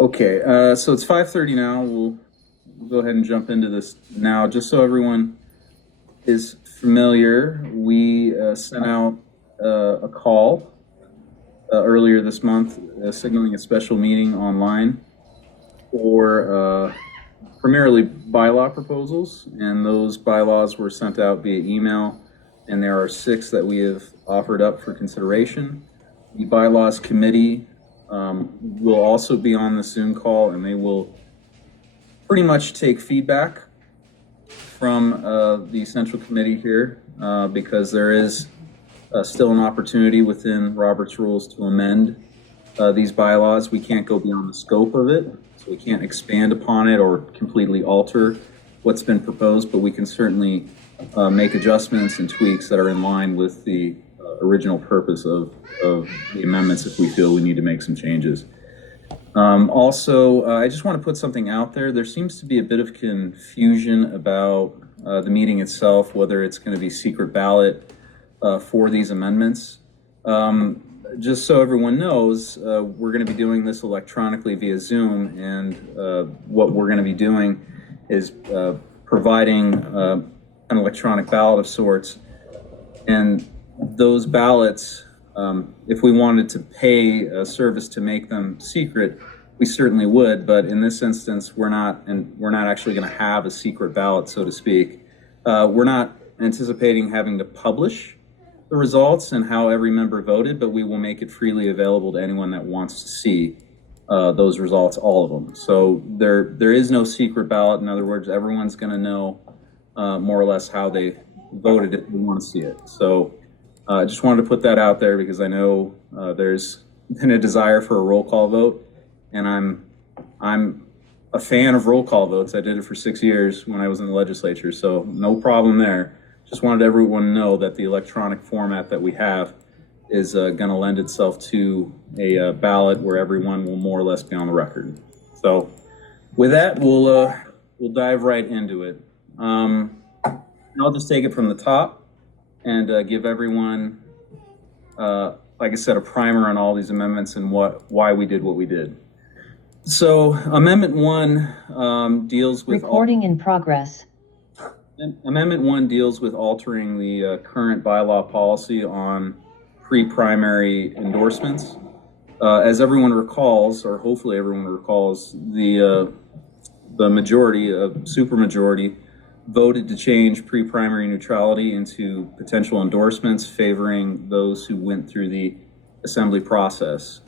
Okay, so it's 5:30 now. We'll go ahead and jump into this now. Just so everyone is familiar, we sent out a call earlier this month signaling a special meeting online for primarily bylaw proposals, and those bylaws were sent out via email, and there are 6 that we have offered up for consideration. The bylaws committee will also be on the Zoom call, and they will pretty much take feedback from the central committee here because there is still an opportunity within Robert's rules to amend these bylaws. We can't go beyond the scope of it, so we can't expand upon it or completely alter what's been proposed, but we can certainly make adjustments and tweaks that are in line with the original purpose of the amendments if we feel we need to make some changes. Also, I just want to put something out there. There seems to be a bit of confusion about the meeting itself, whether it's going to be secret ballot for these amendments. Just so everyone knows, we're going to be doing this electronically via Zoom, and what we're going to be doing is providing an electronic ballot of sorts, and those ballots, if we wanted to pay a service to make them secret, we certainly would. But in this instance, we're not actually going to have a secret ballot, so to speak. We're not anticipating having to publish the results and how every member voted, but we will make it freely available to anyone that wants to see those results, all of them. So there is no secret ballot. In other words, everyone's going to know more or less how they voted if we want to see it. So I just wanted to put that out there because I know there's been a desire for a roll call vote, and I'm a fan of roll call votes. I did it for 6 years when I was in the legislature, so no problem there. Just wanted everyone to know that the electronic format that we have is going to lend itself to a ballot where everyone will more or less be on the record. So with that, we'll dive right into it. I'll just take it from the top and give everyone, like I said, a primer on all these amendments and why we did what we did. So Amendment 1 deals with... Recording in progress. Amendment 1 deals with altering the current bylaw policy on pre-primary endorsements. As everyone recalls, or hopefully everyone recalls, the majority, a supermajority, voted to change pre-primary neutrality into potential endorsements favoring those who went through the assembly process.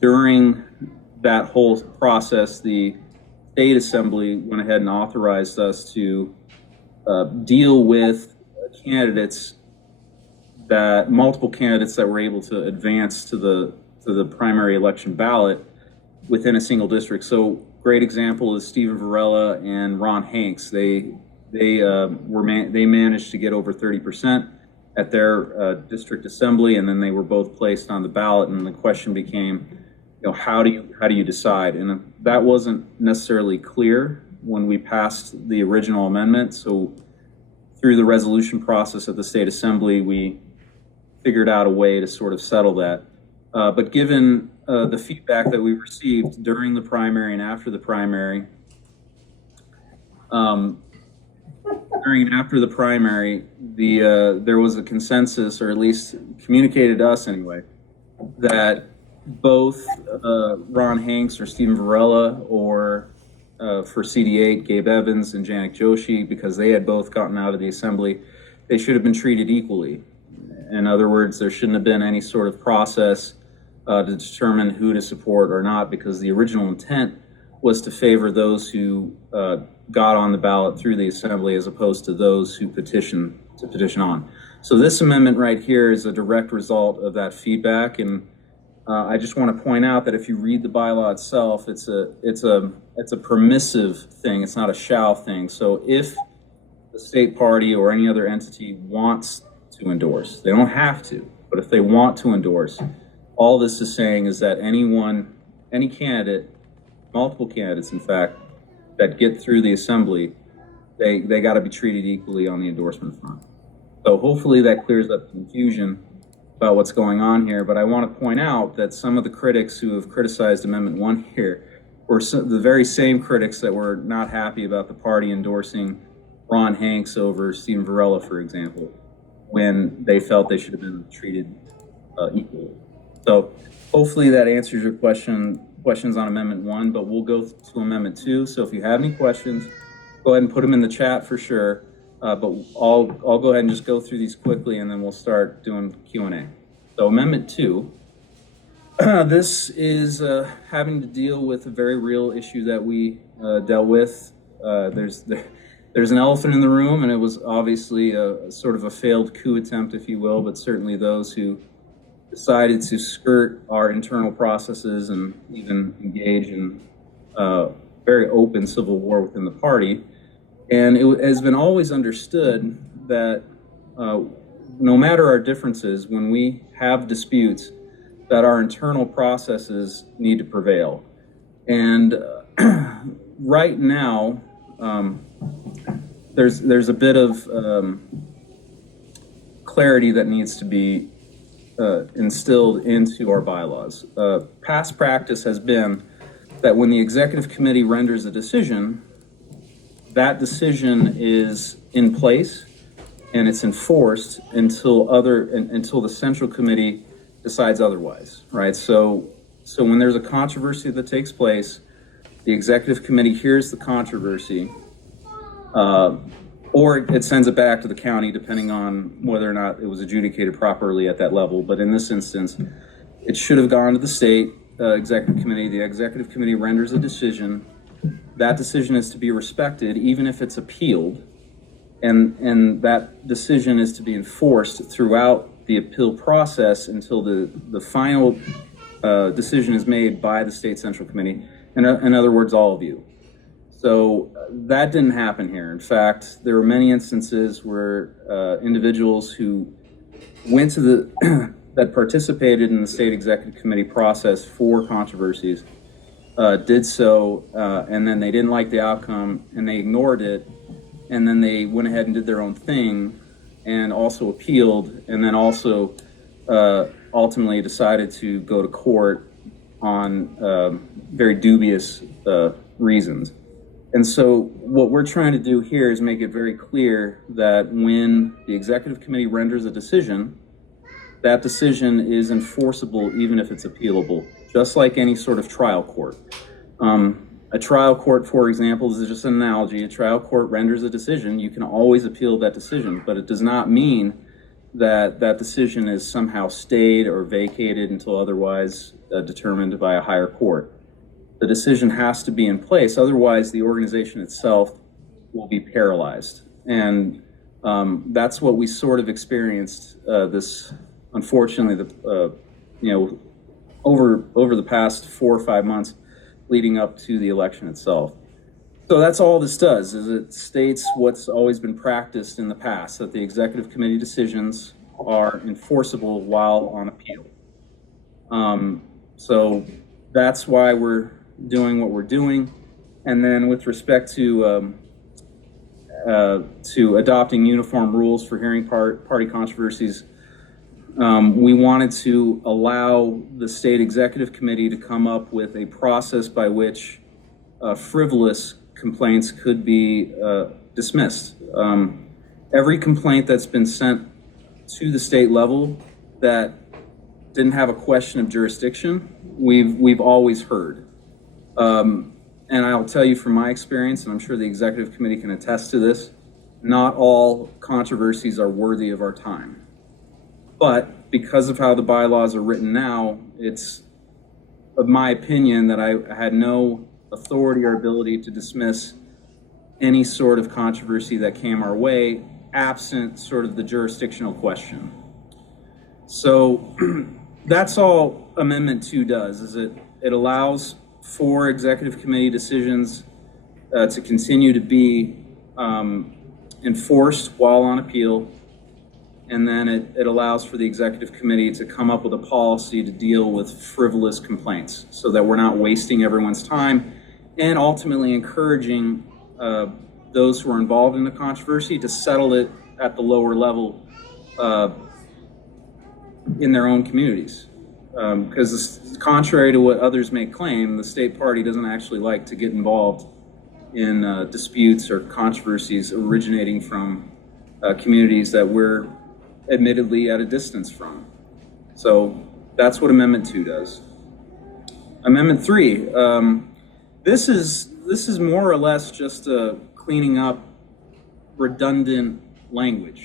During that whole process, the state assembly went ahead and authorized us to deal with multiple candidates that were able to advance to the primary election ballot within a single district. So great example is Stephen Varela and Ron Hanks. They managed to get over 30% at their district assembly, and then they were both placed on the ballot. And the question became, how do you decide? And that wasn't necessarily clear when we passed the original amendment. So through the resolution process at the state assembly, we figured out a way to sort of settle that. But given the feedback that we received during the primary and after the primary, there was a consensus, or at least communicated to us anyway, that both Ron Hanks or Stephen Varela, or for CD8, Gabe Evans and Janik Joshi, because they had both gotten out of the assembly, they should have been treated equally. In other words, there shouldn't have been any sort of process to determine who to support or not, because the original intent was to favor those who got on the ballot through the assembly as opposed to those who petition on. So this amendment right here is a direct result of that feedback, and I just want to point out that if you read the bylaw itself, it's a permissive thing. It's not a shall thing. So if the state party or any other entity wants to endorse, they don't have to, but if they want to endorse, all this is saying is that any candidate, multiple candidates in fact, that get through the assembly, they got to be treated equally on the endorsement front. So hopefully that clears up the confusion. about what's going on here, but I want to point out that some of the critics who have criticized Amendment 1 here were the very same critics that were not happy about the party endorsing Ron Hanks over Stephen Varela, for example, when they felt they should have been treated equally. So hopefully that answers your questions on Amendment 1, but we'll go to Amendment 2. So if you have any questions, go ahead and put them in the chat for sure. But I'll go ahead and just go through these quickly, and then we'll start doing Q&A. So Amendment 2, this is having to deal with a very real issue that we dealt with. There's an elephant in the room, and it was obviously a sort of a failed coup attempt, if you will, but certainly those who decided to skirt our internal processes and even engage in very open civil war within the party. And it has been always understood that no matter our differences, when we have disputes, that our internal processes need to prevail. And right now, there's a bit of clarity that needs to be instilled into our bylaws. Past practice has been that when the executive committee renders a decision, that decision is in place and it's enforced until the central committee decides otherwise, right? So when there's a controversy that takes place, the executive committee hears the controversy, or it sends it back to the county, depending on whether or not it was adjudicated properly at that level. But in this instance, it should have gone to the state executive committee. The executive committee renders a decision. That decision is to be respected, even if it's appealed, and that decision is to be enforced throughout the appeal process until the final decision is made by the state central committee, in other words, all of you. So that didn't happen here. In fact, there were many instances where individuals who went to that participated in the state executive committee process for controversies did so, and then they didn't like the outcome and they ignored it, and then they went ahead and did their own thing and also appealed, and then also ultimately decided to go to court on very dubious reasons. And so what we're trying to do here is make it very clear that when the executive committee renders a decision, that decision is enforceable even if it's appealable, just like any sort of trial court. A trial court, for example, this is just an analogy. A trial court renders a decision. You can always appeal that decision, but it does not mean that that decision is somehow stayed or vacated until otherwise determined by a higher court. The decision has to be in place, otherwise the organization itself will be paralyzed. And that's what we sort of experienced unfortunately, over the past 4 or 5 months leading up to the election itself. So that's all this does, is it states what's always been practiced in the past, that the executive committee decisions are enforceable while on appeal. So that's why we're doing what we're doing. And then with respect to adopting uniform rules for hearing party controversies, we wanted to allow the state executive committee to come up with a process by which frivolous complaints could be dismissed. Every complaint that's been sent to the state level that didn't have a question of jurisdiction, we've always heard. And I'll tell you from my experience, and I'm sure the executive committee can attest to this, not all controversies are worthy of our time. But because of how the bylaws are written now, it's of my opinion that I had no authority or ability to dismiss any sort of controversy that came our way, absent sort of the jurisdictional question. So that's all Amendment 2 does, is it allows for executive committee decisions to continue to be enforced while on appeal. And then it allows for the executive committee to come up with a policy to deal with frivolous complaints so that we're not wasting everyone's time and ultimately encouraging those who are involved in the controversy to settle it at the lower level in their own communities. Because contrary to what others may claim, the state party doesn't actually like to get involved in disputes or controversies originating from communities that we're admittedly at a distance from. So that's what Amendment 2 does. Amendment 3, this is more or less just cleaning up redundant language.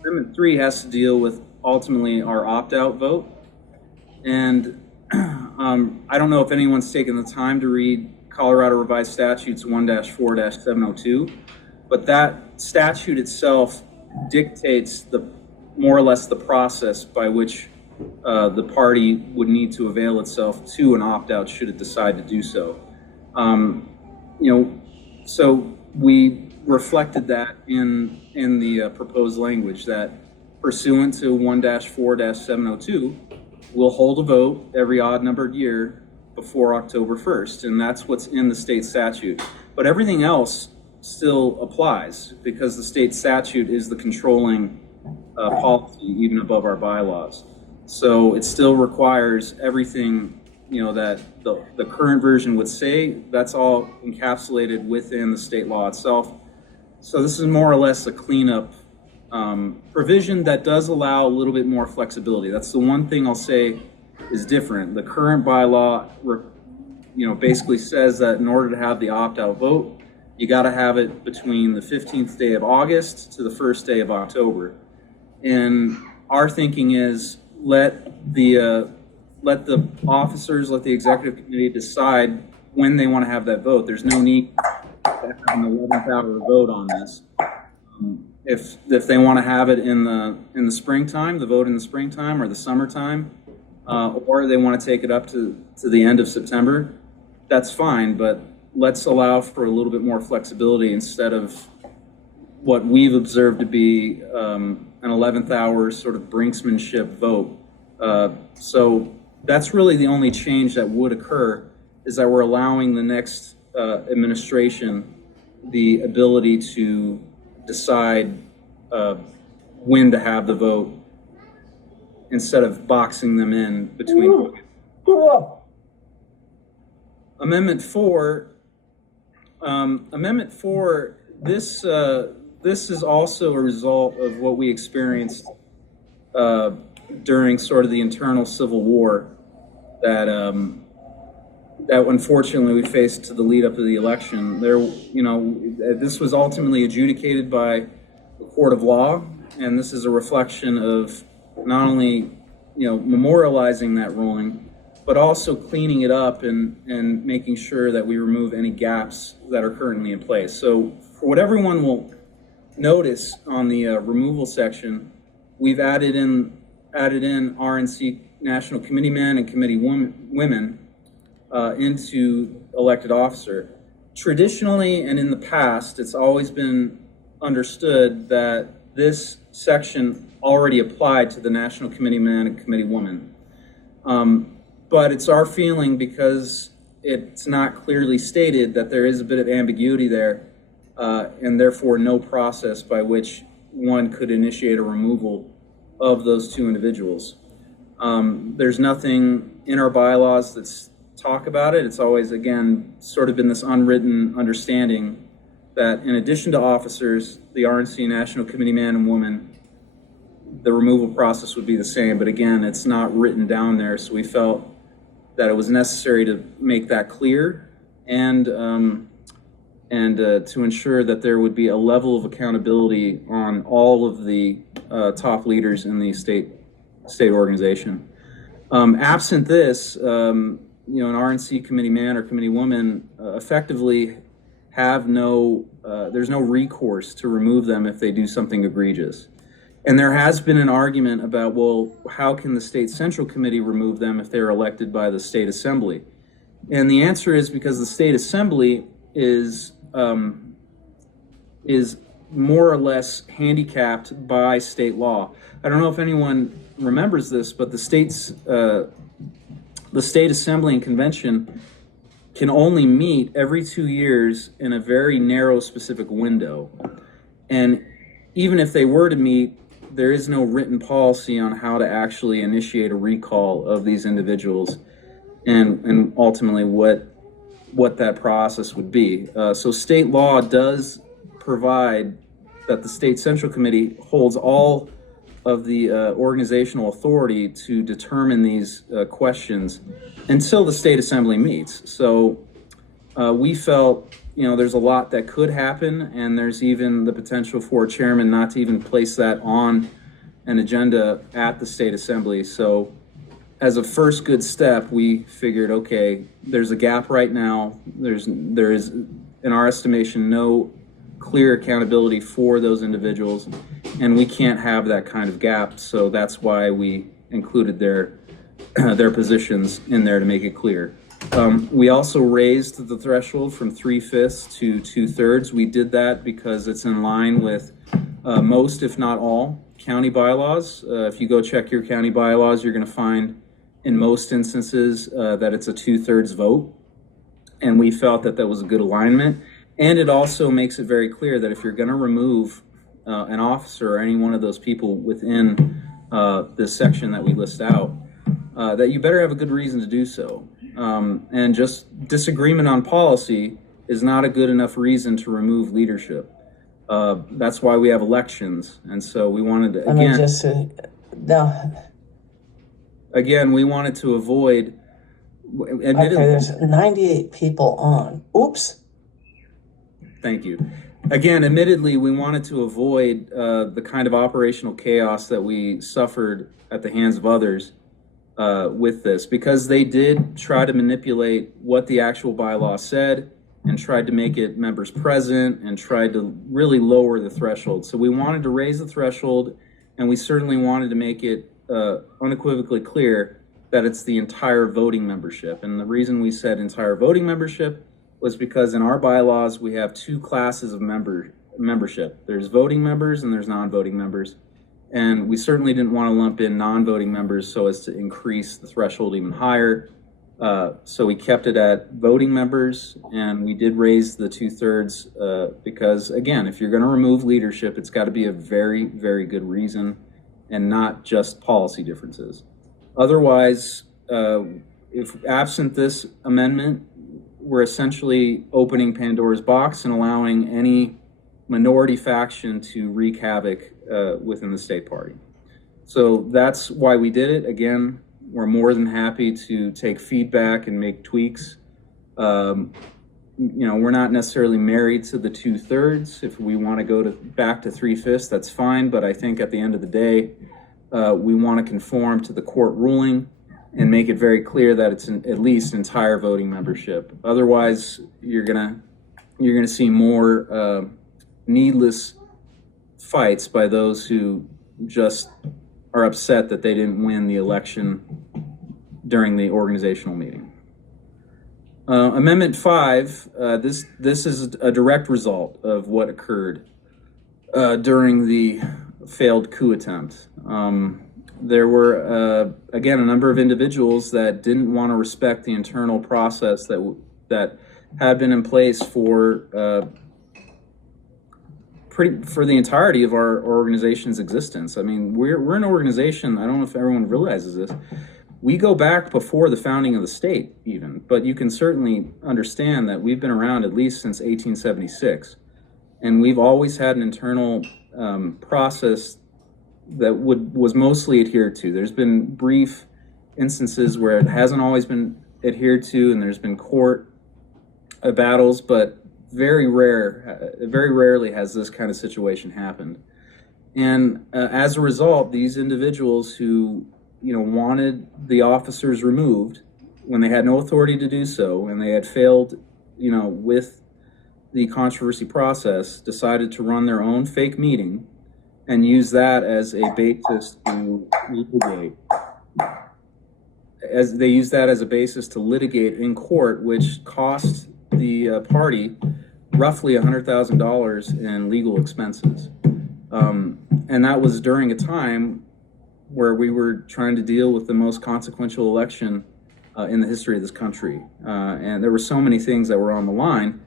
Amendment 3 has to deal with ultimately our opt-out vote. And I don't know if anyone's taken the time to read Colorado Revised Statutes 1-4-702, but that statute itself dictates more or less the process by which the party would need to avail itself to an opt-out should it decide to do so. So we reflected that in the proposed language that pursuant to 1-4-702, we'll hold a vote every odd-numbered year before October 1st, and that's what's in the state statute. But everything else still applies because the state statute is the controlling policy even above our bylaws. So it still requires everything, that the current version would say. That's all encapsulated within the state law itself. So this is more or less a cleanup provision that does allow a little bit more flexibility. That's the one thing I'll say is different. The current bylaw, basically says that in order to have the opt-out vote, you got to have it between the 15th day of August to the 1st day of October. And our thinking is let the officers, let the executive committee decide when they want to have that vote. There's no need to have an 11th hour vote on this. If they want to have it in the springtime, the vote in the springtime or the summertime, or they want to take it up to the end of September, that's fine. But let's allow for a little bit more flexibility instead of what we've observed to be an 11th hour sort of brinksmanship vote. So that's really the only change that would occur, is that we're allowing the next administration the ability to decide when to have the vote instead of boxing them in between. Amendment 4. Amendment 4. This is also a result of what we experienced during sort of the internal civil war that unfortunately we faced to the lead up to the election. This was ultimately adjudicated by the court of law, and this is a reflection of not only memorializing that ruling, but also cleaning it up and making sure that we remove any gaps that are currently in place. So for what everyone will notice on the removal section, we've added in RNC National Committee men and committee women into elected officer. Traditionally and in the past, it's always been understood that this section already applied to the National Committee men and committee women. But it's our feeling, because it's not clearly stated, that there is a bit of ambiguity there, and therefore no process by which one could initiate a removal of those two individuals. There's nothing in our bylaws that's talk about it. It's always, again, sort of been this unwritten understanding that in addition to officers, the RNC National Committee man and woman, the removal process would be the same. But again, it's not written down there, so we felt that it was necessary to make that clear and to ensure that there would be a level of accountability on all of the top leaders in the state organization. Absent this, an RNC committee man or committee woman effectively have there's no recourse to remove them if they do something egregious. And there has been an argument about, well, how can the state central committee remove them if they're elected by the state assembly? And the answer is because the state assembly is more or less handicapped by state law. I don't know if anyone remembers this, but the state assembly and convention can only meet every 2 years in a very narrow specific window. And even if they were to meet there is no written policy on how to actually initiate a recall of these individuals, and ultimately what that process would be. So state law does provide that the State Central Committee holds all of the organizational authority to determine these questions until the State Assembly meets. So we felt, there's a lot that could happen, and there's even the potential for a chairman not to even place that on an agenda at the State Assembly. So as a first good step, we figured, okay, there's a gap right now. There is, in our estimation, no clear accountability for those individuals, and we can't have that kind of gap. So that's why we included their positions in there to make it clear. We also raised the threshold from 3/5 to 2/3. We did that because it's in line with most, if not all, county bylaws. If you go check your county bylaws, you're going to find in most instances that it's a 2/3 vote. And we felt that that was a good alignment. And it also makes it very clear that if you're going to remove an officer or any one of those people within this section that we list out, that you better have a good reason to do so. And just disagreement on policy is not a good enough reason to remove leadership. That's why we have elections. And so we wanted to, Let me just say, again, we wanted to avoid. Okay, there's 98 people on. Oops. Thank you. Again, admittedly, we wanted to avoid the kind of operational chaos that we suffered at the hands of others with this, because they did try to manipulate what the actual bylaw said and tried to make it members present and tried to really lower the threshold. So we wanted to raise the threshold, and we certainly wanted to make it unequivocally clear that it's the entire voting membership. And the reason we said entire voting membership was because in our bylaws, we have two classes of membership. There's voting members and there's non-voting members. And we certainly didn't want to lump in non-voting members so as to increase the threshold even higher. So we kept it at voting members, and we did raise the 2/3 because, again, if you're going to remove leadership, it's got to be a very, very good reason and not just policy differences. Otherwise, if absent this amendment, we're essentially opening Pandora's box and allowing any minority faction to wreak havoc within the state party. So that's why we did it. Again, we're more than happy to take feedback and make tweaks. We're not necessarily married to the 2/3. If we want to go back to 3/5, that's fine. But I think at the end of the day, we want to conform to the court ruling and make it very clear that it's at least entire voting membership. Otherwise, you're gonna see more needless fights by those who just are upset that they didn't win the election during the organizational meeting. Amendment 5, this is a direct result of what occurred during the failed coup attempt. There were, again, a number of individuals that didn't want to respect the internal process that had been in place for the entirety of our organization's existence. I mean, we're an organization, I don't know if everyone realizes this, we go back before the founding of the state even, but you can certainly understand that we've been around at least since 1876. And we've always had an internal process that was mostly adhered to. There's been brief instances where it hasn't always been adhered to, and there's been court battles, but very rarely has this kind of situation happened. And as a result, these individuals who wanted the officers removed when they had no authority to do so, and they had failed with the controversy process, decided to run their own fake meeting and use that as a basis to litigate. As they use that as a basis to litigate in court, which cost the party roughly $100,000 in legal expenses. And that was during a time where we were trying to deal with the most consequential election in the history of this country. And there were so many things that were on the line,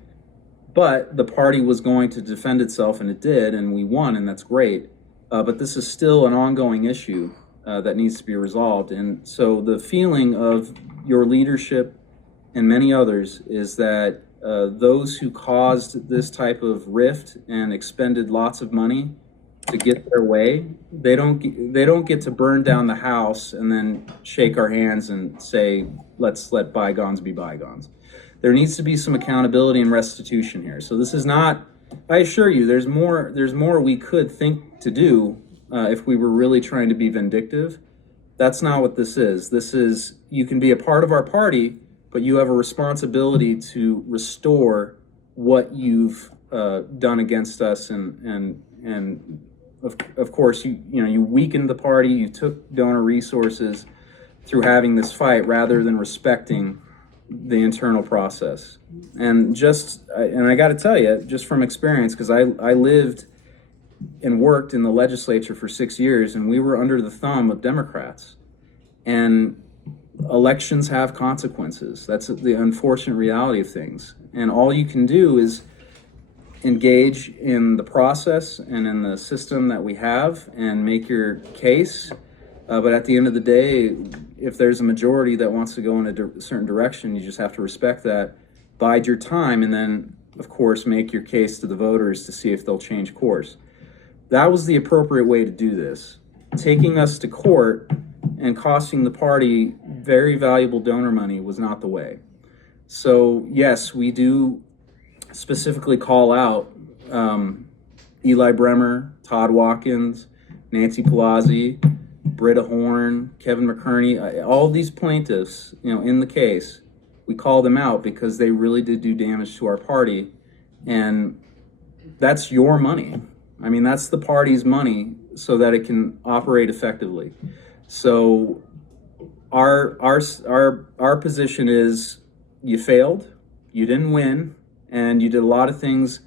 but the party was going to defend itself, and it did, and we won, and that's great. but this is still an ongoing issue that needs to be resolved. And so the feeling of your leadership and many others is that those who caused this type of rift and expended lots of money to get their way, they don't get to burn down the house and then shake our hands and say, let's let bygones be bygones. There needs to be some accountability and restitution here. So this is not, I assure you, there's more we could think to do if we were really trying to be vindictive. That's not what this is. This is, you can be a part of our party, but you have a responsibility to restore what you've done against us, and of course you weakened the party. You took donor resources through having this fight rather than respecting the internal process. And I got to tell you, just from experience, because I lived and worked in the legislature for 6 years, and we were under the thumb of Democrats, and elections have consequences. That's the unfortunate reality of things. And all you can do is engage in the process and in the system that we have and make your case. But at the end of the day, if there's a majority that wants to go in a certain direction, you just have to respect that, bide your time, and then, of course, make your case to the voters to see if they'll change course. That was the appropriate way to do this. Taking us to court and costing the party very valuable donor money was not the way. So yes, we do specifically call out Eli Bremer, Todd Watkins, Nancy Pelosi, Britta Horn, Kevin McCurney, all these plaintiffs, in the case, we call them out because they really did do damage to our party, and that's your money. I mean, that's the party's money so that it can operate effectively. So our position is you failed, you didn't win, and you did a lot of things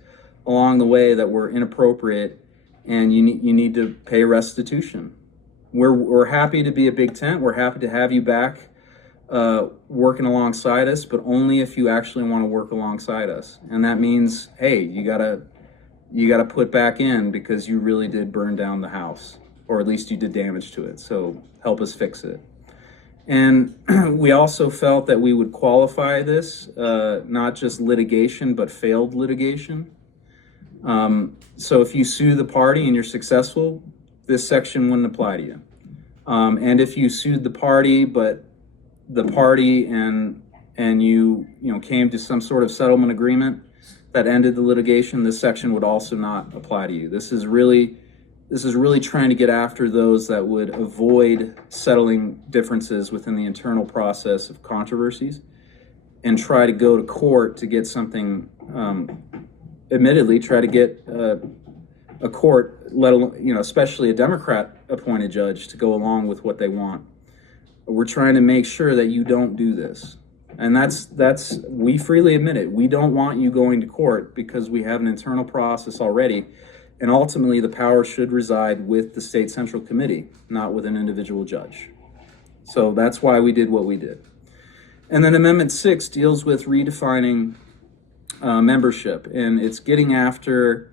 along the way that were inappropriate, and you need to pay restitution. We're happy to be a big tent. We're happy to have you back working alongside us, but only if you actually want to work alongside us. And that means, hey, you gotta put back in because you really did burn down the house, or at least you did damage to it. So help us fix it. And we also felt that we would qualify this, not just litigation, but failed litigation. So if you sue the party and you're successful, this section wouldn't apply to you. And if you sued the party, but the party and you came to some sort of settlement agreement that ended the litigation, this section would also not apply to you. This is really trying to get after those that would avoid settling differences within the internal process of controversies and try to go to court to get something, admittedly, try to get a court, let alone, especially a Democrat appointed judge, to go along with what they want. We're trying to make sure that you don't do this. And we freely admit it. We don't want you going to court because we have an internal process already. And ultimately, the power should reside with the state central committee, not with an individual judge. So that's why we did what we did. And then Amendment 6 deals with redefining membership. And it's getting after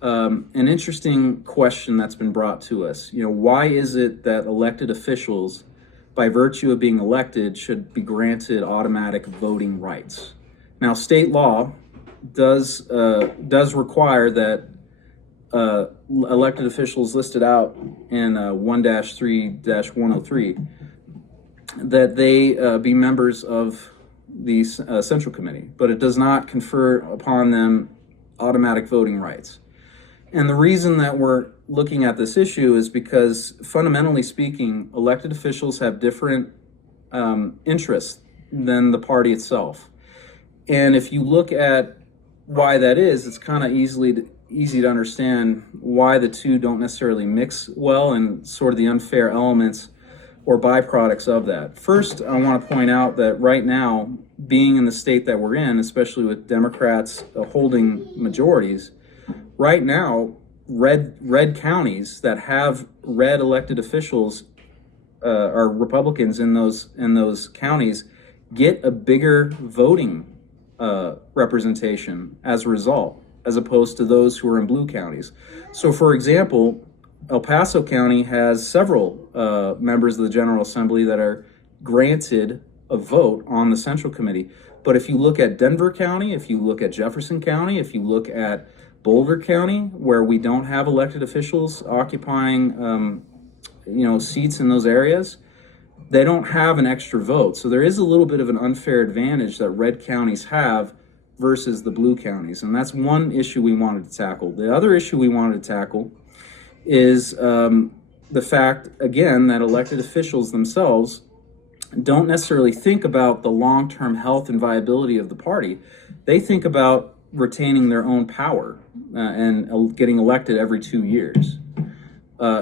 an interesting question that's been brought to us. Why is it that elected officials, by virtue of being elected, should be granted automatic voting rights? Now, state law does require that elected officials listed out in 1-3-103 that they be members of the Central Committee, but it does not confer upon them automatic voting rights. And the reason that we're looking at this issue is because, fundamentally speaking, elected officials have different interests than the party itself. And if you look at why that is, it's kind of easy to understand why the two don't necessarily mix well and sort of the unfair elements or byproducts of that. First, I want to point out that right now, being in the state that we're in, especially with Democrats holding majorities, right now, red counties that have red elected officials or Republicans in those counties get a bigger voting representation as a result, as opposed to those who are in blue counties. So, for example, El Paso County has several members of the General Assembly that are granted a vote on the Central Committee. But if you look at Denver County, if you look at Jefferson County, if you look at Boulder County, where we don't have elected officials occupying seats in those areas, they don't have an extra vote. So there is a little bit of an unfair advantage that red counties have versus the blue counties. And that's one issue we wanted to tackle. The other issue we wanted to tackle is the fact, again, that elected officials themselves don't necessarily think about the long-term health and viability of the party. They think about retaining their own power and getting elected every 2 years.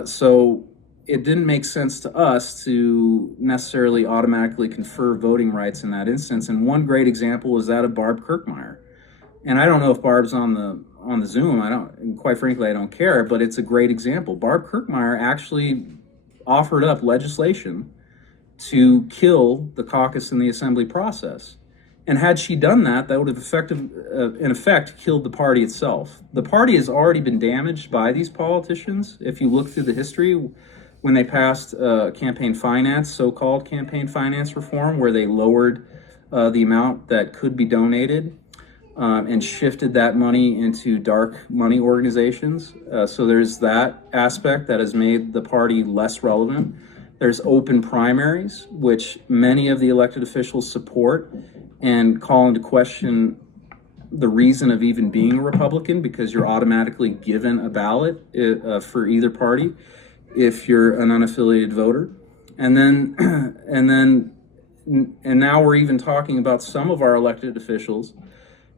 So it didn't make sense to us to necessarily automatically confer voting rights in that instance. And one great example is that of Barb Kirkmeyer. And I don't know if Barb's on the Zoom. Quite frankly, I don't care, but it's a great example. Barb Kirkmeyer actually offered up legislation to kill the caucus in the assembly process. And had she done that, that would have in effect killed the party itself. The party has already been damaged by these politicians. If you look through the history, when they passed campaign finance, so-called campaign finance reform, where they lowered the amount that could be donated and shifted that money into dark money organizations. So there's that aspect that has made the party less relevant. There's open primaries, which many of the elected officials support and call into question the reason of even being a Republican, because you're automatically given a ballot for either party if you're an unaffiliated voter. And now we're even talking about some of our elected officials,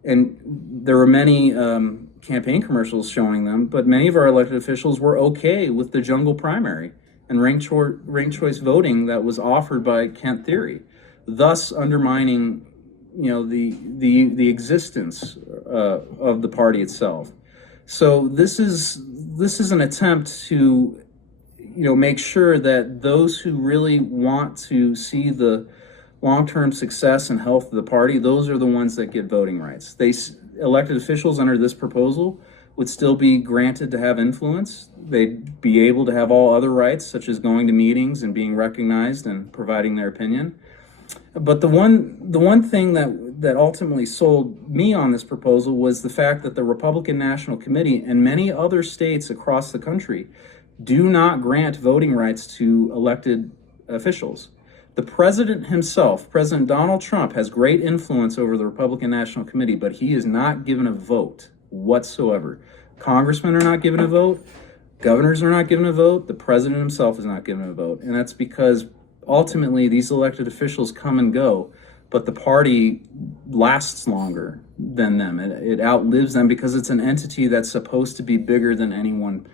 and there were many campaign commercials showing them, but many of our elected officials were okay with the jungle primary and ranked choice voting that was offered by Kent Theory, thus undermining the existence of the party itself. So this is an attempt to make sure that those who really want to see the long-term success and health of the party, those are the ones that get voting rights. Elected officials under this proposal would still be granted to have influence. They'd be able to have all other rights, such as going to meetings and being recognized and providing their opinion. But the one thing that ultimately sold me on this proposal was the fact that the Republican National Committee and many other states across the country do not grant voting rights to elected officials. The president himself, President Donald Trump, has great influence over the Republican National Committee, but he is not given a vote whatsoever. Congressmen are not given a vote. Governors are not given a vote. The president himself is not given a vote. And that's because ultimately these elected officials come and go, but the party lasts longer than them. It outlives them because it's an entity that's supposed to be bigger than any one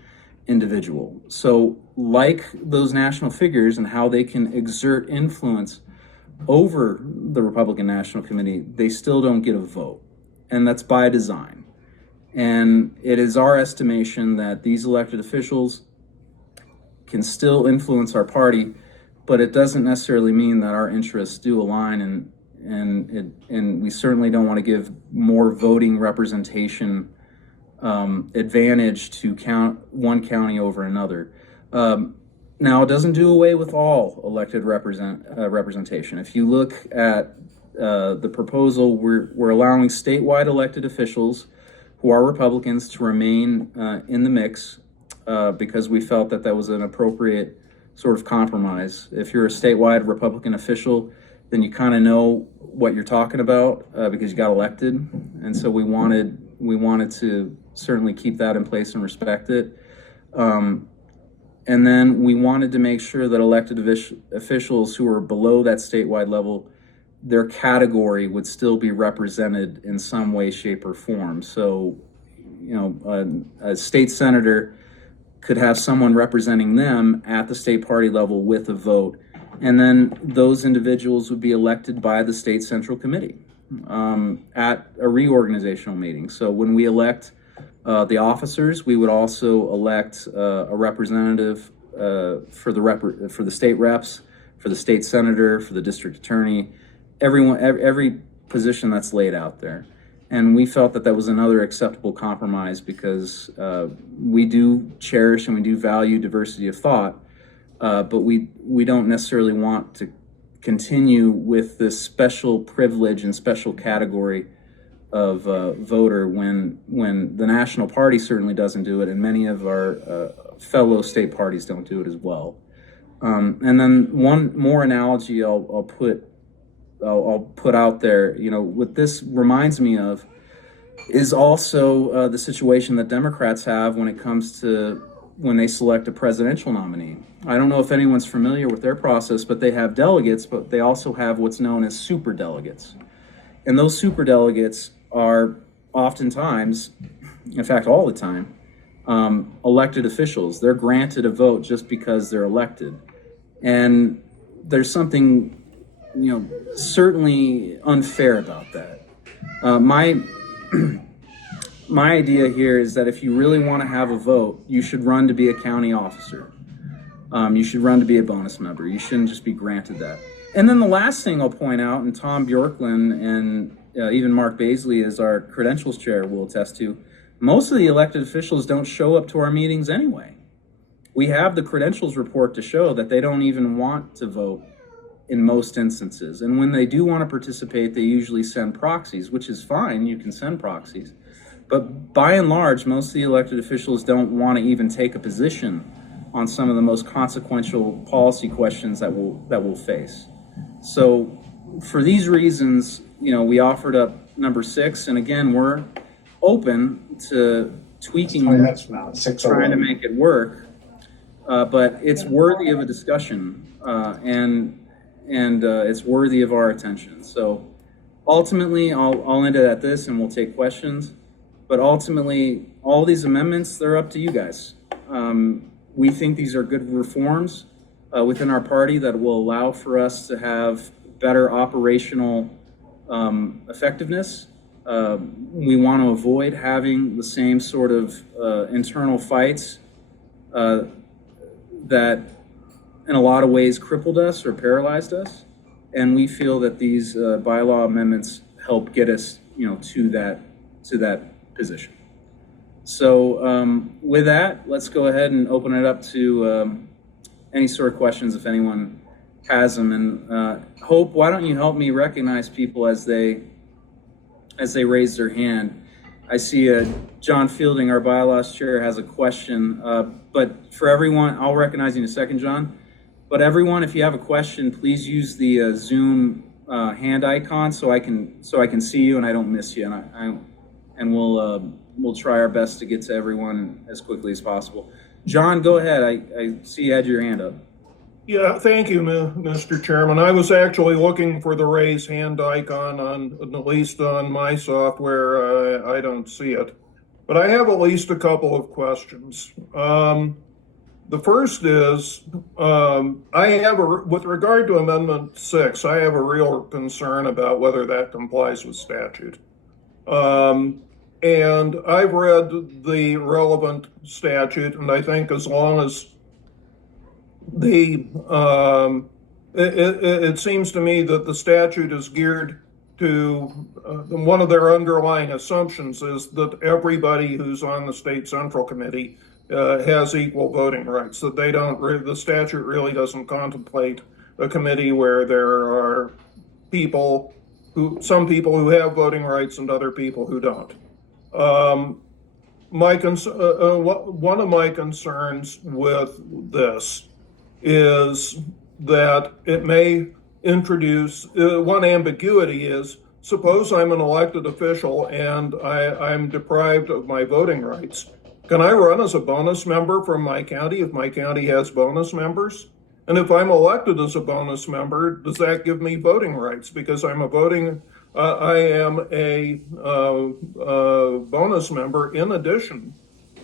individual. So like those national figures and how they can exert influence over the Republican National Committee, they still don't get a vote. And that's by design. And it is our estimation that these elected officials can still influence our party, but it doesn't necessarily mean that our interests do align, and we certainly don't want to give more voting representation advantage to one county over another. Now, it doesn't do away with all elected representation. If you look at the proposal, we're allowing statewide elected officials who are Republicans to remain in the mix because we felt that was an appropriate sort of compromise. If you're a statewide Republican official, then you kind of know what you're talking about because you got elected, and so we wanted to certainly keep that in place and respect it. And then we wanted to make sure that elected officials who are below that statewide level, their category would still be represented in some way, shape, or form. So, a state senator could have someone representing them at the state party level with a vote, and then those individuals would be elected by the state central committee at a reorganizational meeting. So when we elect the officers, we would also elect a representative for the state reps, for the state senator, for the district attorney, every position that's laid out there. And we felt that that was another acceptable compromise because we do cherish and we do value diversity of thought, but we don't necessarily want to continue with this special privilege and special category of voter when the national party certainly doesn't do it, and many of our fellow state parties don't do it as well. And then one more analogy I'll put out there, you know, what this reminds me of is also the situation that Democrats have when it comes to when they select a presidential nominee. I don't know if anyone's familiar with their process, but they have delegates, but they also have what's known as superdelegates. And those superdelegates are oftentimes, in fact, all the time, elected officials. They're granted a vote just because they're elected. And there's something, you know, certainly unfair about that. My idea here is that if you really want to have a vote, you should run to be a county officer. You should run to be a bonus member. You shouldn't just be granted that. And then the last thing I'll point out, and Tom Bjorklund and even Mark Baisley, as our credentials chair, will attest to, most of the elected officials don't show up to our meetings anyway. We have the credentials report to show that they don't even want to vote in most instances. And when they do want to participate, they usually send proxies, which is fine. You can send proxies. But by and large, most of the elected officials don't want to even take a position on some of the most consequential policy questions that we'll face. So for these reasons, you know, we offered up number 6. And again, we're open to tweaking, trying to make it work. But it's worthy of a discussion, and it's worthy of our attention. So ultimately, I'll end it at this, and we'll take questions. But ultimately, all these amendments, they're up to you guys. We think these are good reforms within our party that will allow for us to have better operational effectiveness. We want to avoid having the same sort of internal fights that in a lot of ways crippled us or paralyzed us. And we feel that these bylaw amendments help get us, you know, to that position. So with that, let's go ahead and open it up to any sort of questions if anyone has them. And Hope, why don't you help me recognize people as they raise their hand? I see John Fielding, our bylaws chair, has a question. But for everyone, I'll recognize you in a second, John. But everyone, if you have a question, please use the Zoom hand icon so I can see you and I don't miss you. And we'll try our best to get to everyone as quickly as possible. John, go ahead. I see you had your hand up. Yeah, thank you, Mr. Chairman. I was actually looking for the raise hand icon at least on my software. I don't see it, but I have at least a couple of questions. The first is, with regard to Amendment 6, I have a real concern about whether that complies with statute. And I've read the relevant statute, and I think as long as it seems to me that the statute is geared to one of their underlying assumptions is that everybody who's on the state central committee has equal voting rights. That the statute really doesn't contemplate a committee where there are some people who have voting rights and other people who don't. One of my concerns with this is that it may introduce, one ambiguity is, suppose I'm an elected official and I'm deprived of my voting rights. Can I run as a bonus member from my county if my county has bonus members? And if I'm elected as a bonus member, does that give me voting rights? Because I am a bonus member in addition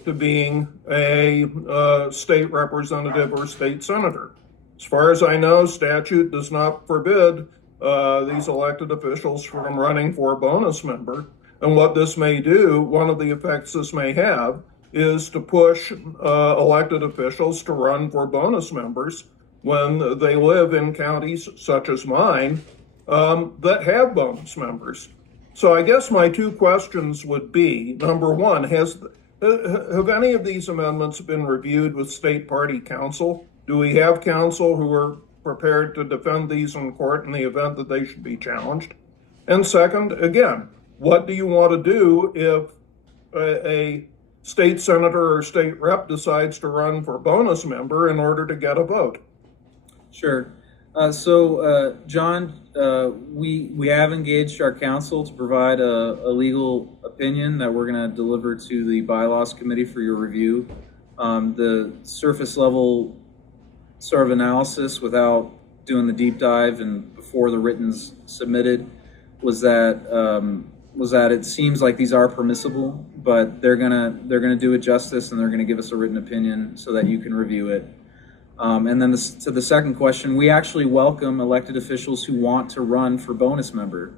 to being a state representative or state senator. As far as I know, statute does not forbid these elected officials from running for a bonus member. And what this may do, one of the effects this may have, is to push elected officials to run for bonus members when they live in counties such as mine that have bonus members. So I guess my two questions would be, number one, have any of these amendments been reviewed with state party counsel? Do we have counsel who are prepared to defend these in court in the event that they should be challenged? And second, again, what do you want to do if a state senator or state rep decides to run for bonus member in order to get a vote? Sure. John, we have engaged our counsel to provide a legal opinion that we're going to deliver to the bylaws committee for your review. The surface level sort of analysis without doing the deep dive and before the written's submitted was that it seems like these are permissible, but they're gonna do it justice and they're gonna give us a written opinion so that you can review it. And then to the second question, we actually welcome elected officials who want to run for bonus member.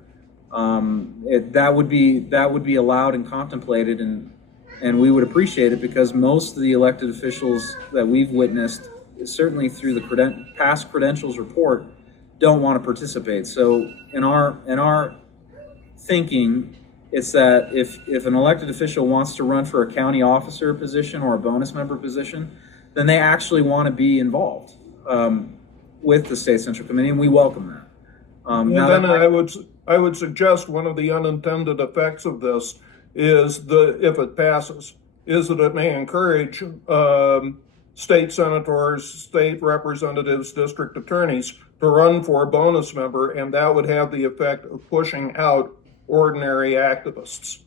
That would be allowed and contemplated, and we would appreciate it because most of the elected officials that we've witnessed, certainly through the past credentials report, don't want to participate. So in our thinking, it's that if an elected official wants to run for a county officer position or a bonus member position, then they actually want to be involved with the State Central Committee, and we welcome that. I would suggest one of the unintended effects of this is if it passes, is that it may encourage state senators, state representatives, district attorneys to run for a bonus member, and that would have the effect of pushing out ordinary activists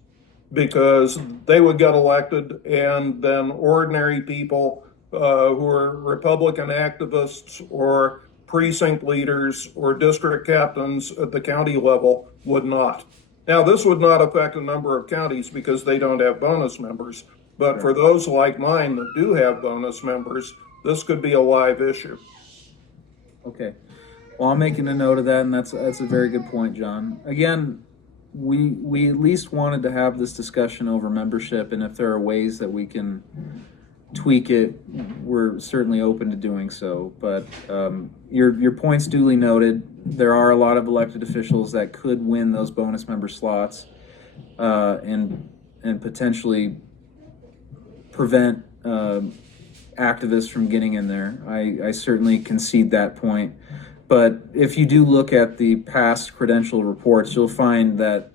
because they would get elected, and then ordinary people who are Republican activists or precinct leaders or district captains at the county level would not. Now, this would not affect a number of counties because they don't have bonus members, but for those like mine that do have bonus members, this could be a live issue. Okay. Well, I'm making a note of that, and that's a very good point, John. Again, we at least wanted to have this discussion over membership, and if there are ways that we can tweak it, we're certainly open to doing so. But your point's duly noted. There are a lot of elected officials that could win those bonus member slots and potentially prevent activists from getting in there. I certainly concede that point. But if you do look at the past credential reports, you'll find that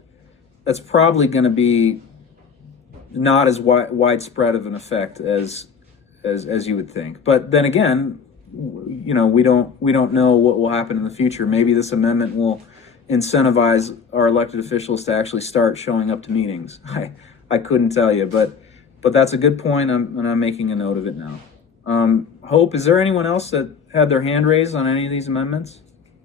that's probably going to be not as widespread of an effect as you would think. But then again, we don't know what will happen in the future. Maybe this amendment will incentivize our elected officials to actually start showing up to meetings. I couldn't tell you, but that's a good point, and I'm making a note of it now. Hope, is there anyone else that had their hand raised on any of these amendments?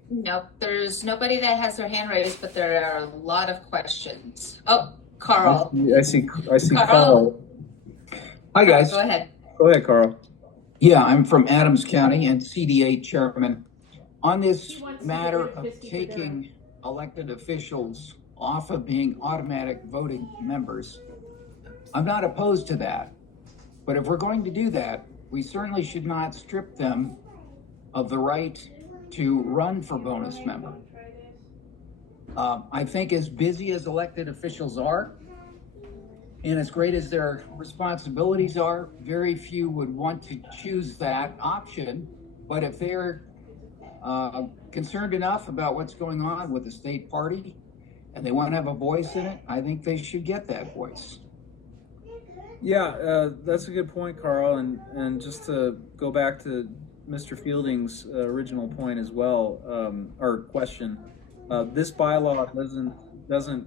Nope, there's nobody that has their hand raised, but there are a lot of questions. Oh, Carl. I see Carl. Hi, guys. Go ahead. Go ahead, Carl. Yeah, I'm from Adams County and CDA chairman. On this matter of taking elected officials off of being automatic voting members, I'm not opposed to that. But if we're going to do that, we certainly should not strip them of the right to run for bonus member. I think as busy as elected officials are, and as great as their responsibilities are, very few would want to choose that option. But if they're concerned enough about what's going on with the state party and they want to have a voice in it, I think they should get that voice. Yeah, that's a good point, Carl. And just to go back to Mr. Fielding's original point as well, or question, this bylaw doesn't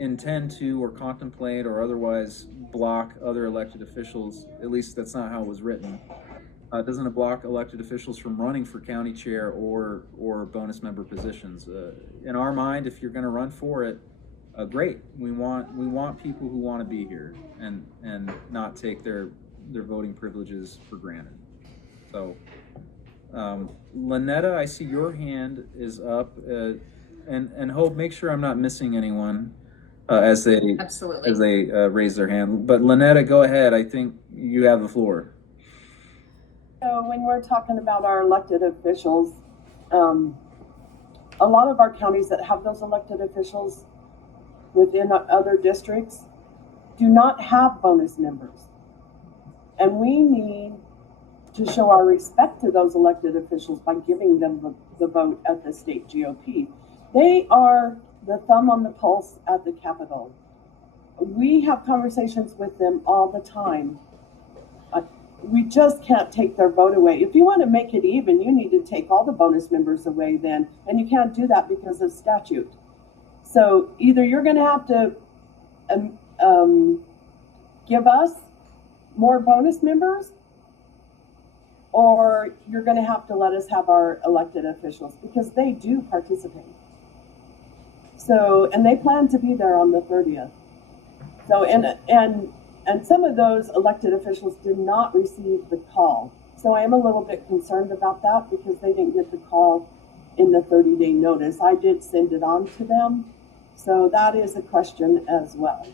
intend to or contemplate or otherwise block other elected officials. At least that's not how it was written. It doesn't block elected officials from running for county chair or bonus member positions. In our mind, if you're going to run for it, great. We want people who want to be here and not take their voting privileges for granted. So, Lynetta, I see your hand is up, and Hope, make sure I'm not missing anyone as they raise their hand. But Lynetta, go ahead. I think you have the floor. So when we're talking about our elected officials, a lot of our counties that have those elected officials within other districts do not have bonus members. And we need to show our respect to those elected officials by giving them the vote at the state GOP. They are the thumb on the pulse at the Capitol. We have conversations with them all the time. We just can't take their vote away. If you want to make it even, you need to take all the bonus members away then, and you can't do that because of statute. So either you're going to have to give us more bonus members, or you're going to have to let us have our elected officials, because they do participate. So, and they plan to be there on the 30th. So, and some of those elected officials did not receive the call. So I am a little bit concerned about that, because they didn't get the call in the 30-day notice. I did send it on to them. So that is a question as well.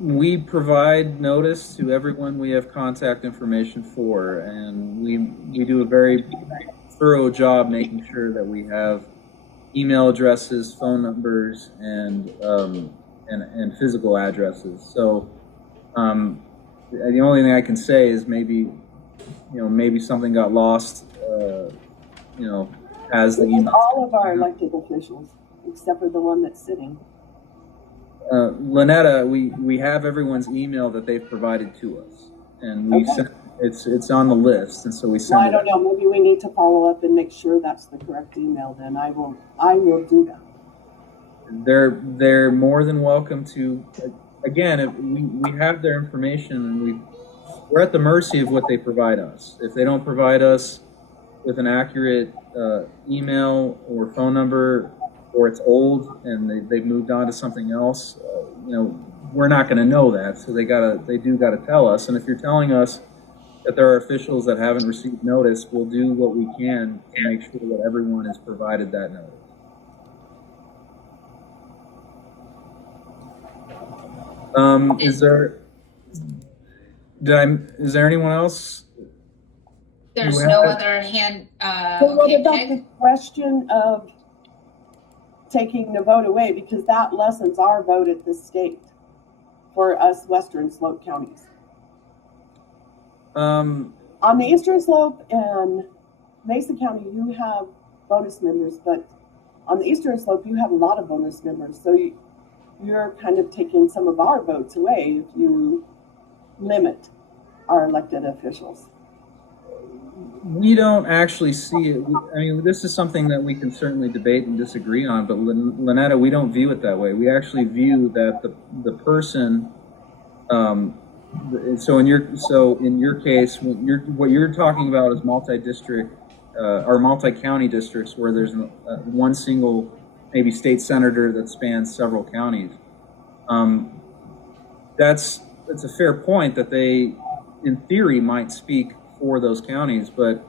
We provide notice to everyone we have contact information for, and we do a very thorough job making sure that we have email addresses, phone numbers, and physical addresses. So the only thing I can say is maybe something got lost, as the email. All of our elected officials, except for the one that's sitting. Lynetta, we have everyone's email that they've provided to us, and we sent, it's on the list, and so we send. Well, I don't know. Maybe we need to follow up and make sure that's the correct email. Then I will do that. They're more than welcome to. Again, if we have their information, and we're at the mercy of what they provide us. If they don't provide us with an accurate email or phone number, or it's old and they've moved on to something else, we're not going to know that. So they do gotta tell us. And if you're telling us that there are officials that haven't received notice, we'll do what we can to make sure that everyone is provided that notice. Is there anyone else? There's no other hand. So what Okay, about Peg? the question of taking the vote away, because that lessens our vote at the state for us Western Slope counties? On the Eastern Slope and Mesa County, you have bonus members, but on the Eastern Slope, you have a lot of bonus members. So you're kind of taking some of our votes away if you limit our elected officials. We don't actually see it. I mean, this is something that we can certainly debate and disagree on, but Lynetta, we don't view it that way. We actually view that the person. So in your case, what you're talking about is multi-district or multi-county districts where there's one single maybe state senator that spans several counties. That's a fair point that they, in theory, might speak for those counties, but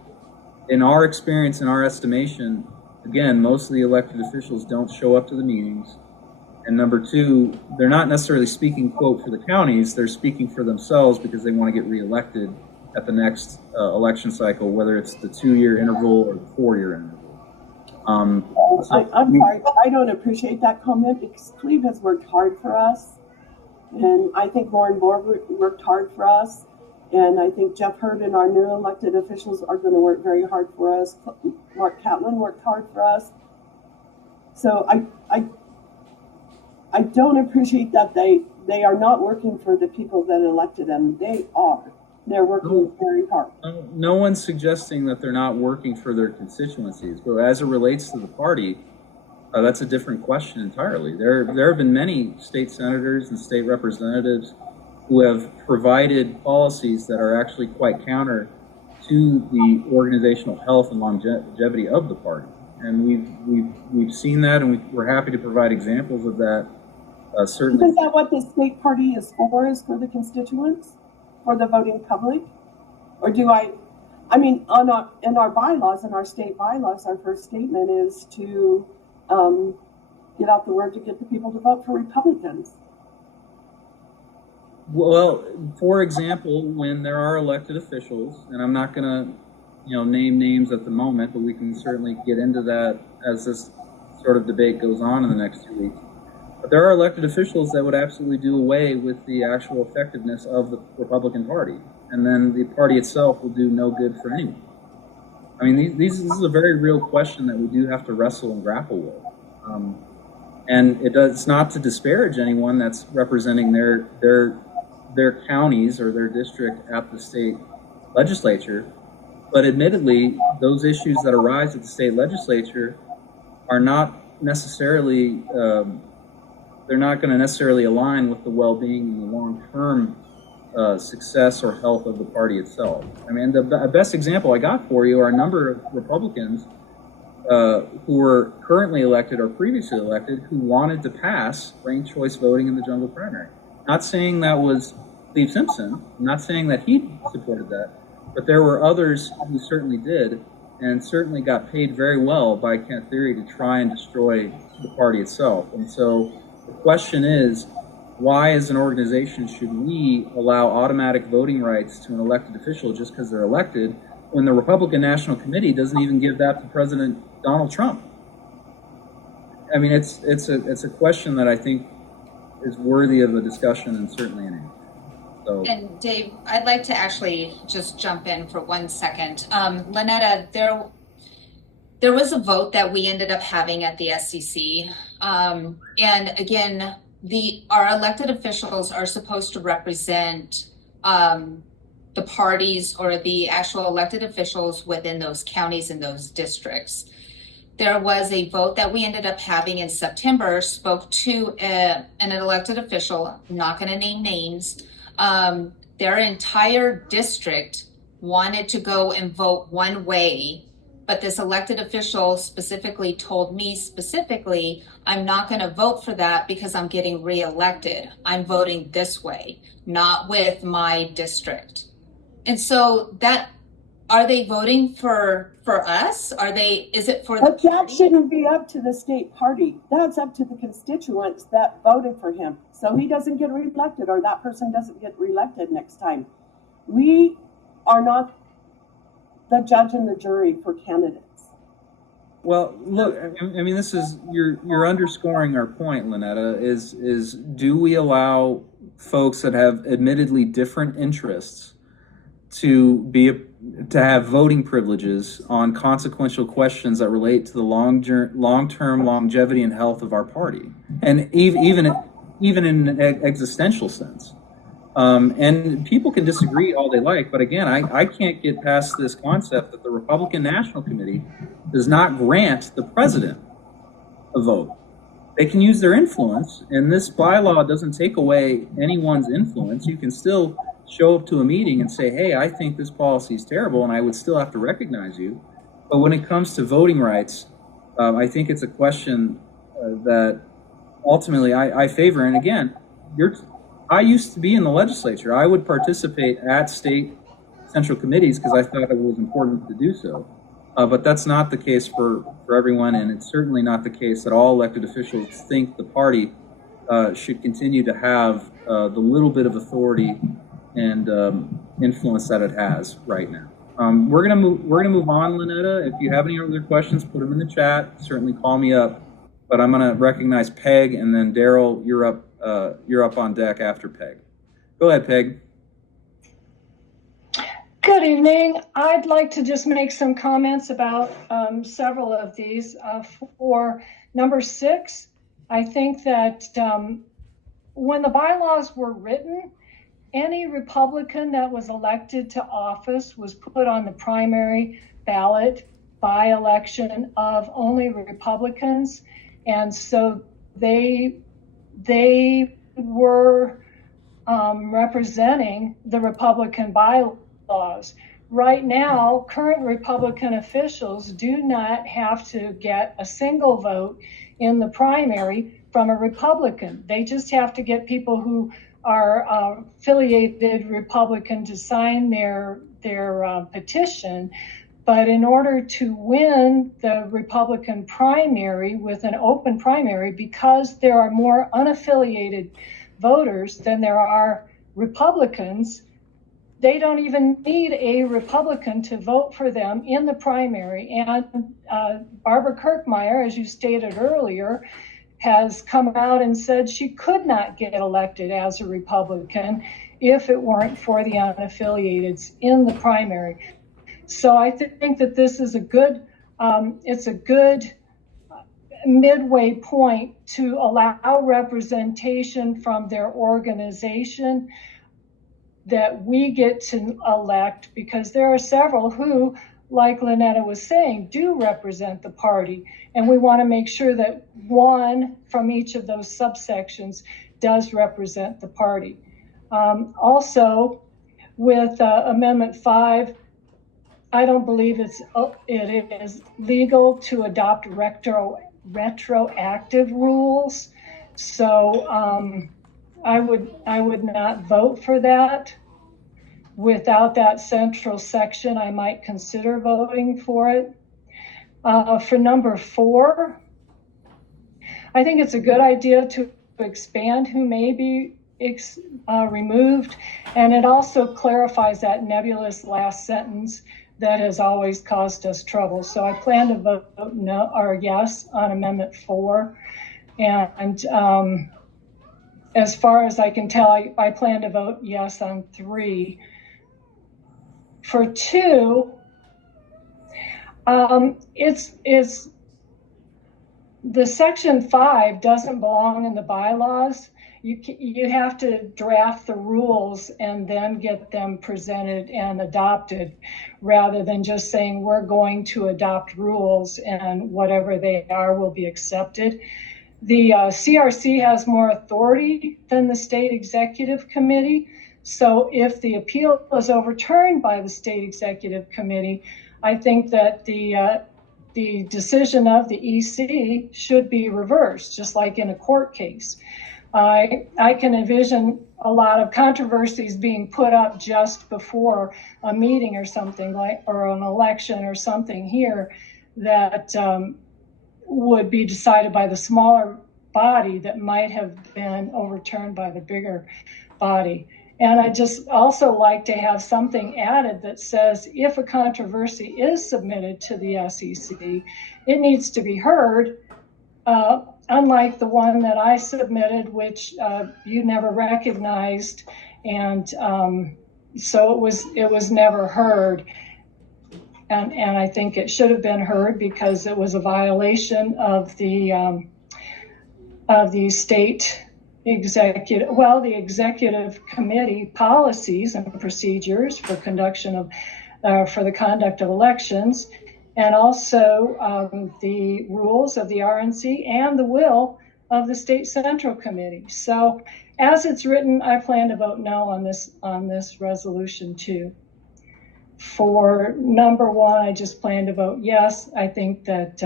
in our experience, in our estimation, again, most of the elected officials don't show up to the meetings. And number two, they're not necessarily speaking, quote, for the counties, they're speaking for themselves because they want to get reelected at the next election cycle, whether it's the 2-year interval or the 4-year interval. I'm sorry, but I don't appreciate that comment, because Cleve has worked hard for us. And I think Lauren Bohr worked hard for us. And I think Jeff Hurd and our new elected officials are going to work very hard for us. Mark Catlin worked hard for us. So I don't appreciate that they are not working for the people that elected them. They are. They're working very hard. No one's suggesting that they're not working for their constituencies, but as it relates to the party, that's a different question entirely. There have been many state senators and state representatives who have provided policies that are actually quite counter to the organizational health and longevity of the party. And we've seen that, and we're happy to provide examples of that. Certainly. Isn't that what the state party is for the constituents, for the voting public? Or do I mean, in our bylaws, in our state bylaws, our first statement is to get out the word to get the people to vote for Republicans. Well, for example, when there are elected officials, and I'm not going to name names at the moment, but we can certainly get into that as this sort of debate goes on in the next 2 weeks. But there are elected officials that would absolutely do away with the actual effectiveness of the Republican Party, and then the party itself will do no good for anyone. I mean, this is a very real question that we do have to wrestle and grapple with. And it's not to disparage anyone that's representing their counties or their district at the state legislature, but admittedly, those issues that arise at the state legislature are not necessarily they're not going to necessarily align with the well-being and the long-term success or health of the party itself. I mean, the best example I got for you are a number of Republicans who were currently elected or previously elected who wanted to pass ranked choice voting in the jungle primary. Not saying that was Steve Simpson, not saying that he supported that, but there were others who certainly did, and certainly got paid very well by Kent Theory to try and destroy the party itself. And so the question is, why as an organization should we allow automatic voting rights to an elected official just because they're elected when the Republican National Committee doesn't even give that to President Donald Trump? I mean, it's a question that I think is worthy of a discussion and certainly an answer. So. And Dave, I'd like to actually just jump in for 1 second. Lynetta, there was a vote that we ended up having at the SCC. And again, our elected officials are supposed to represent the parties or the actual elected officials within those counties and those districts. There was a vote that we ended up having in September, spoke to an elected official, I'm not going to name names. Their entire district wanted to go and vote one way, but this elected official specifically told me specifically, I'm not going to vote for that because I'm getting reelected. I'm voting this way, not with my district. And so are they voting for us? Is it for the But that party? shouldn't be up to the state party. That's up to the constituents that voted for him. So he doesn't get reelected, or that person doesn't get reelected next time. We are not the judge and the jury for candidates. Well, look, I mean, this is, you're underscoring our point, Lynetta, is do we allow folks that have admittedly different interests to have voting privileges on consequential questions that relate to the long-term longevity and health of our party, and even in an existential sense. And people can disagree all they like, but again, I can't get past this concept that the Republican National Committee does not grant the president a vote. They can use their influence, and this bylaw doesn't take away anyone's influence. You can still show up to a meeting and say, hey, I think this policy is terrible, and I would still have to recognize you. But when it comes to voting rights, I think it's a question that ultimately I favor. And again, I used to be in the legislature. I would participate at state central committees because I thought it was important to do so. But that's not the case for everyone, and it's certainly not the case that all elected officials think the party should continue to have the little bit of authority and influence that it has right now. We're gonna move on, Lynetta. If you have any other questions, put them in the chat. Certainly call me up. But I'm gonna recognize Peg, and then Daryl, you're up on deck after Peg. Go ahead, Peg. Good evening. I'd like to just make some comments about several of these. For number 6, I think that when the bylaws were written, any Republican that was elected to office was put on the primary ballot by election of only Republicans. And so they were representing the Republican bylaws. Right now, current Republican officials do not have to get a single vote in the primary from a Republican. They just have to get people who are affiliated Republican to sign their petition. But in order to win the Republican primary with an open primary, because there are more unaffiliated voters than there are Republicans, they don't even need a Republican to vote for them in the primary. And Barbara Kirkmeyer, as you stated earlier, has come out and said she could not get elected as a Republican if it weren't for the unaffiliateds in the primary. So I think that this is a good, it's a good midway point to allow representation from their organization that we get to elect, because there are several who, like Lynetta was saying, do represent the party. And we want to make sure that one from each of those subsections does represent the party. Also, with Amendment 5, I don't believe it is legal to adopt retroactive rules. So I would not vote for that. Without that central section, I might consider voting for it. For number 4, I think it's a good idea to expand who may be removed, and it also clarifies that nebulous last sentence that has always caused us trouble. So I plan to vote no or yes on Amendment 4, and as far as I can tell, I plan to vote yes on 3. For 2, it's the Section 5 doesn't belong in the bylaws. You have to draft the rules and then get them presented and adopted, rather than just saying we're going to adopt rules and whatever they are will be accepted. The CRC has more authority than the state executive committee. So if the appeal is overturned by the state executive committee, I think that the decision of the EC should be reversed, just like in a court case. I can envision a lot of controversies being put up just before a meeting or something, or an election or something here, that would be decided by the smaller body that might have been overturned by the bigger body. And I just also like to have something added that says if a controversy is submitted to the SEC, it needs to be heard, unlike the one that I submitted, which you never recognized, and so it was never heard. And I think it should have been heard because it was a violation of the state executive, the executive committee policies and procedures for for the conduct of elections, and also the rules of the RNC and the will of the state central committee. So as it's written, I plan to vote no on this resolution too. For number 1, I just plan to vote yes. I think that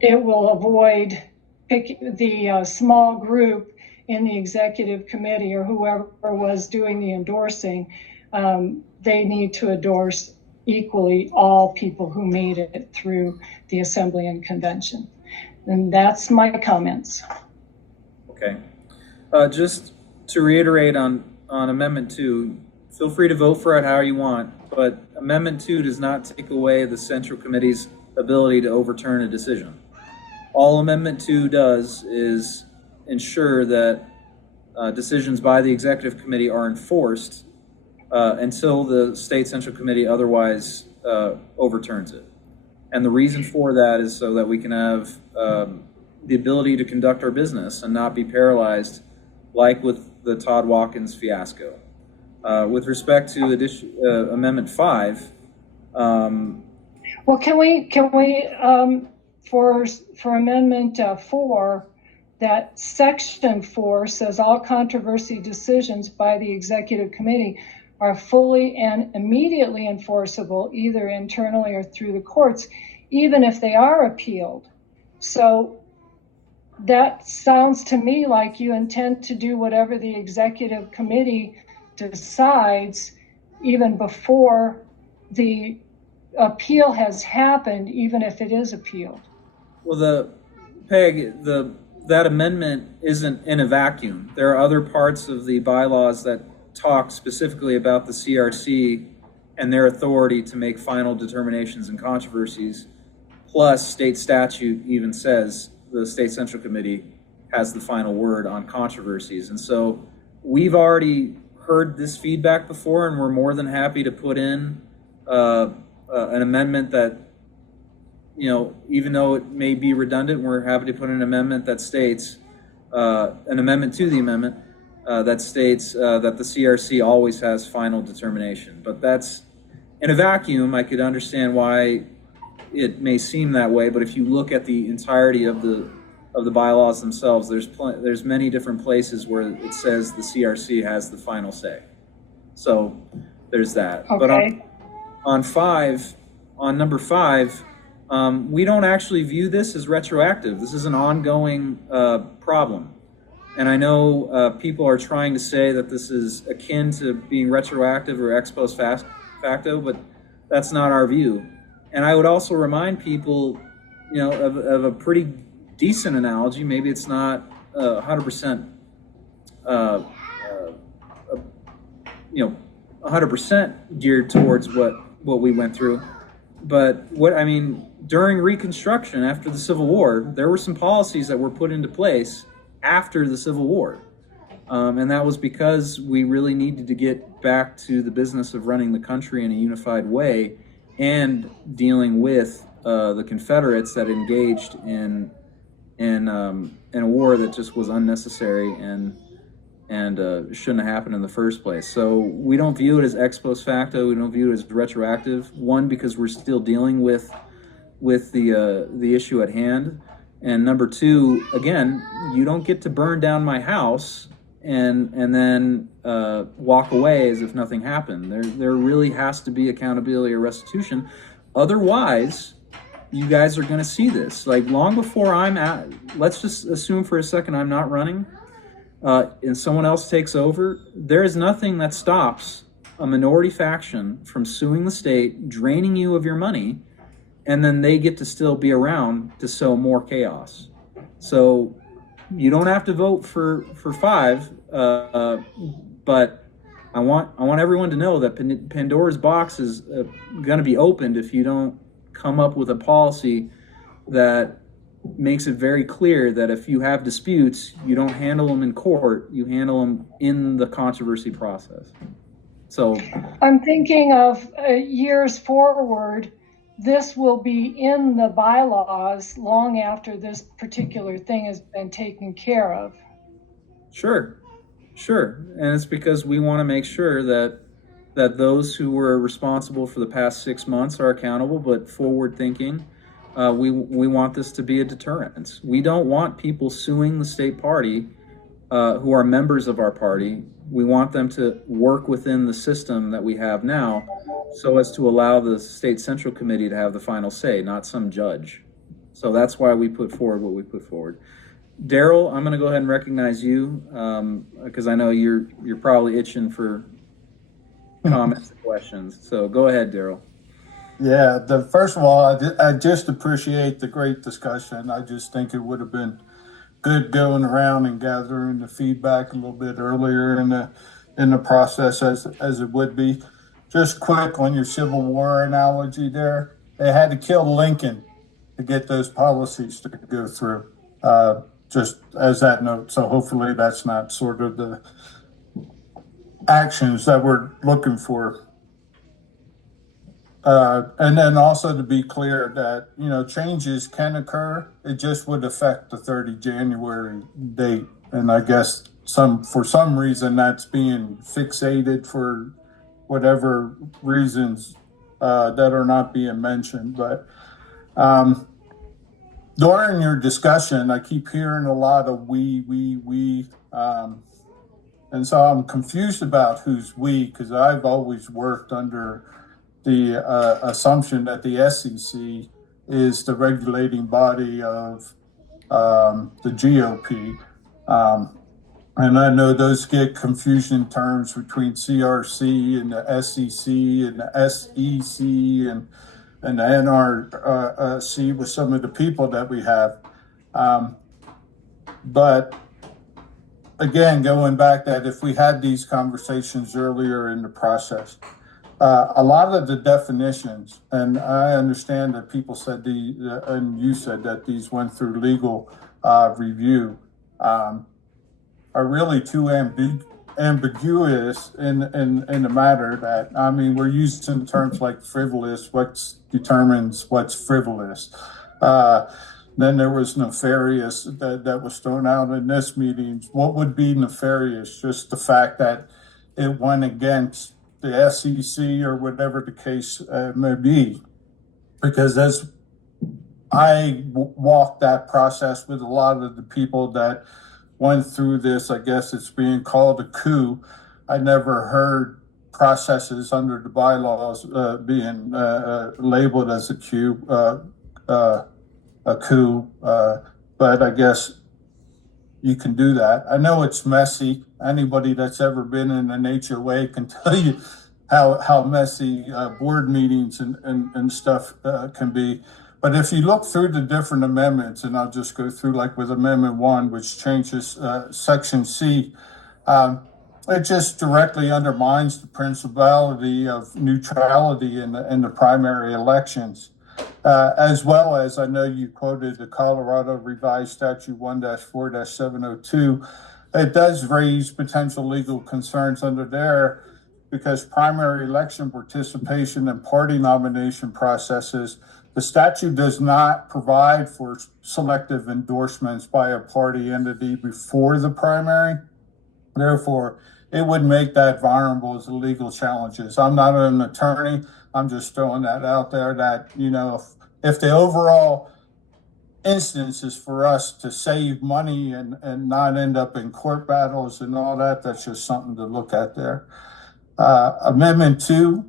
it will avoid the small group in the executive committee or whoever was doing the endorsing. They need to endorse equally all people who made it through the assembly and convention. And that's my comments. Okay. Just to reiterate on Amendment 2, feel free to vote for it how you want, but Amendment 2 does not take away the Central Committee's ability to overturn a decision. All Amendment 2 does is ensure that decisions by the Executive Committee are enforced until the State Central Committee otherwise overturns it. And the reason for that is so that we can have the ability to conduct our business and not be paralyzed like with the Todd Watkins fiasco. With respect to Amendment 5, well, can we for Amendment 4, that Section 4 says all controversy decisions by the Executive Committee are fully and immediately enforceable, either internally or through the courts, even if they are appealed. So that sounds to me like you intend to do whatever the Executive Committee decides, even before the appeal has happened, even if it is appealed. well, that amendment isn't in a vacuum. There are other parts of the bylaws that talk specifically about the CRC and their authority to make final determinations and controversies. Plus, state statute even says the State Central Committee has the final word on controversies. And so we've already heard this feedback before, and we're more than happy to put in an amendment that, even though it may be redundant, we're happy to put in an amendment that states, an amendment to the amendment that states that the CRC always has final determination. But that's, in a vacuum, I could understand why it may seem that way, but if you look at the entirety of the bylaws themselves, there's many different places where it says the CRC has the final say. So there's that. Okay. But on number five, we don't actually view this as retroactive. This is an ongoing problem. And I know people are trying to say that this is akin to being retroactive or ex post facto, but that's not our view. And I would also remind people, of a pretty decent analogy. Maybe it's not 100%, 100% geared towards what we went through. But during Reconstruction, after the Civil War, there were some policies that were put into place after the Civil War. And that was because we really needed to get back to the business of running the country in a unified way and dealing with the Confederates that engaged in a war that just was unnecessary and shouldn't have happened in the first place. So we don't view it as ex post facto. We don't view it as retroactive. One, because we're still dealing with the issue at hand, and number two, again, you don't get to burn down my house and then walk away as if nothing happened. There really has to be accountability or restitution. Otherwise, you guys are going to see this. Like, long before let's just assume for a second I'm not running, and someone else takes over. There is nothing that stops a minority faction from suing the state, draining you of your money, and then they get to still be around to sow more chaos. So you don't have to vote for five, but I want everyone to know that Pandora's box is going to be opened if you don't come up with a policy that makes it very clear that if you have disputes, you don't handle them in court, you handle them in the controversy process. So I'm thinking of years forward, this will be in the bylaws long after this particular thing has been taken care of. Sure. And it's because we want to make sure that those who were responsible for the past 6 months are accountable, but forward thinking. We want this to be a deterrent. We don't want people suing the state party who are members of our party. We want them to work within the system that we have now so as to allow the State Central Committee to have the final say, not some judge. So that's why we put forward what we put forward. Daryl, I'm going to go ahead and recognize you because I know you're probably itching for comments and questions. So go ahead, Daryl. Yeah, first of all, I just appreciate the great discussion. I just think it would have been good going around and gathering the feedback a little bit earlier in the process as it would be. Just quick on your Civil War analogy there, they had to kill Lincoln to get those policies to go through, just as that note. So hopefully that's not sort of the actions that we're looking for. And then also to be clear that, changes can occur. It just would affect the 30 January date. And I guess for some reason that's being fixated for whatever reasons that are not being mentioned. But during your discussion, I keep hearing a lot of we. And so I'm confused about who's we, because I've always worked under the assumption that the SEC is the regulating body of the GOP. And I know those get confusion terms between CRC and the SEC and the SEC and the NRC with some of the people that we have. But again, going back that if we had these conversations earlier in the process, a lot of the definitions, and I understand that people said and you said that these went through legal review, are really too ambiguous in the matter that, I mean, we're using terms like frivolous, what determines what's frivolous. Then there was nefarious that was thrown out in this meeting. What would be nefarious? Just the fact that it went against the SEC or whatever the case may be. Because as I walked that process with a lot of the people that went through this, I guess it's being called a coup. I never heard processes under the bylaws being labeled as a coup, but I guess you can do that. I know it's messy. Anybody that's ever been in an HOA can tell you how messy board meetings and stuff can be. But if you look through the different amendments, and I'll just go through like with Amendment 1, which changes Section C, it just directly undermines the principality of neutrality in the primary elections. As well as, I know you quoted the Colorado Revised Statute 1-4-702. It does raise potential legal concerns under there because primary election participation and party nomination processes, the statute does not provide for selective endorsements by a party entity before the primary. Therefore, it would make that vulnerable as legal challenges. I'm not an attorney. I'm just throwing that out there that, you know, if the overall instance is for us to save money and not end up in court battles and all that, that's just something to look at there. Amendment 2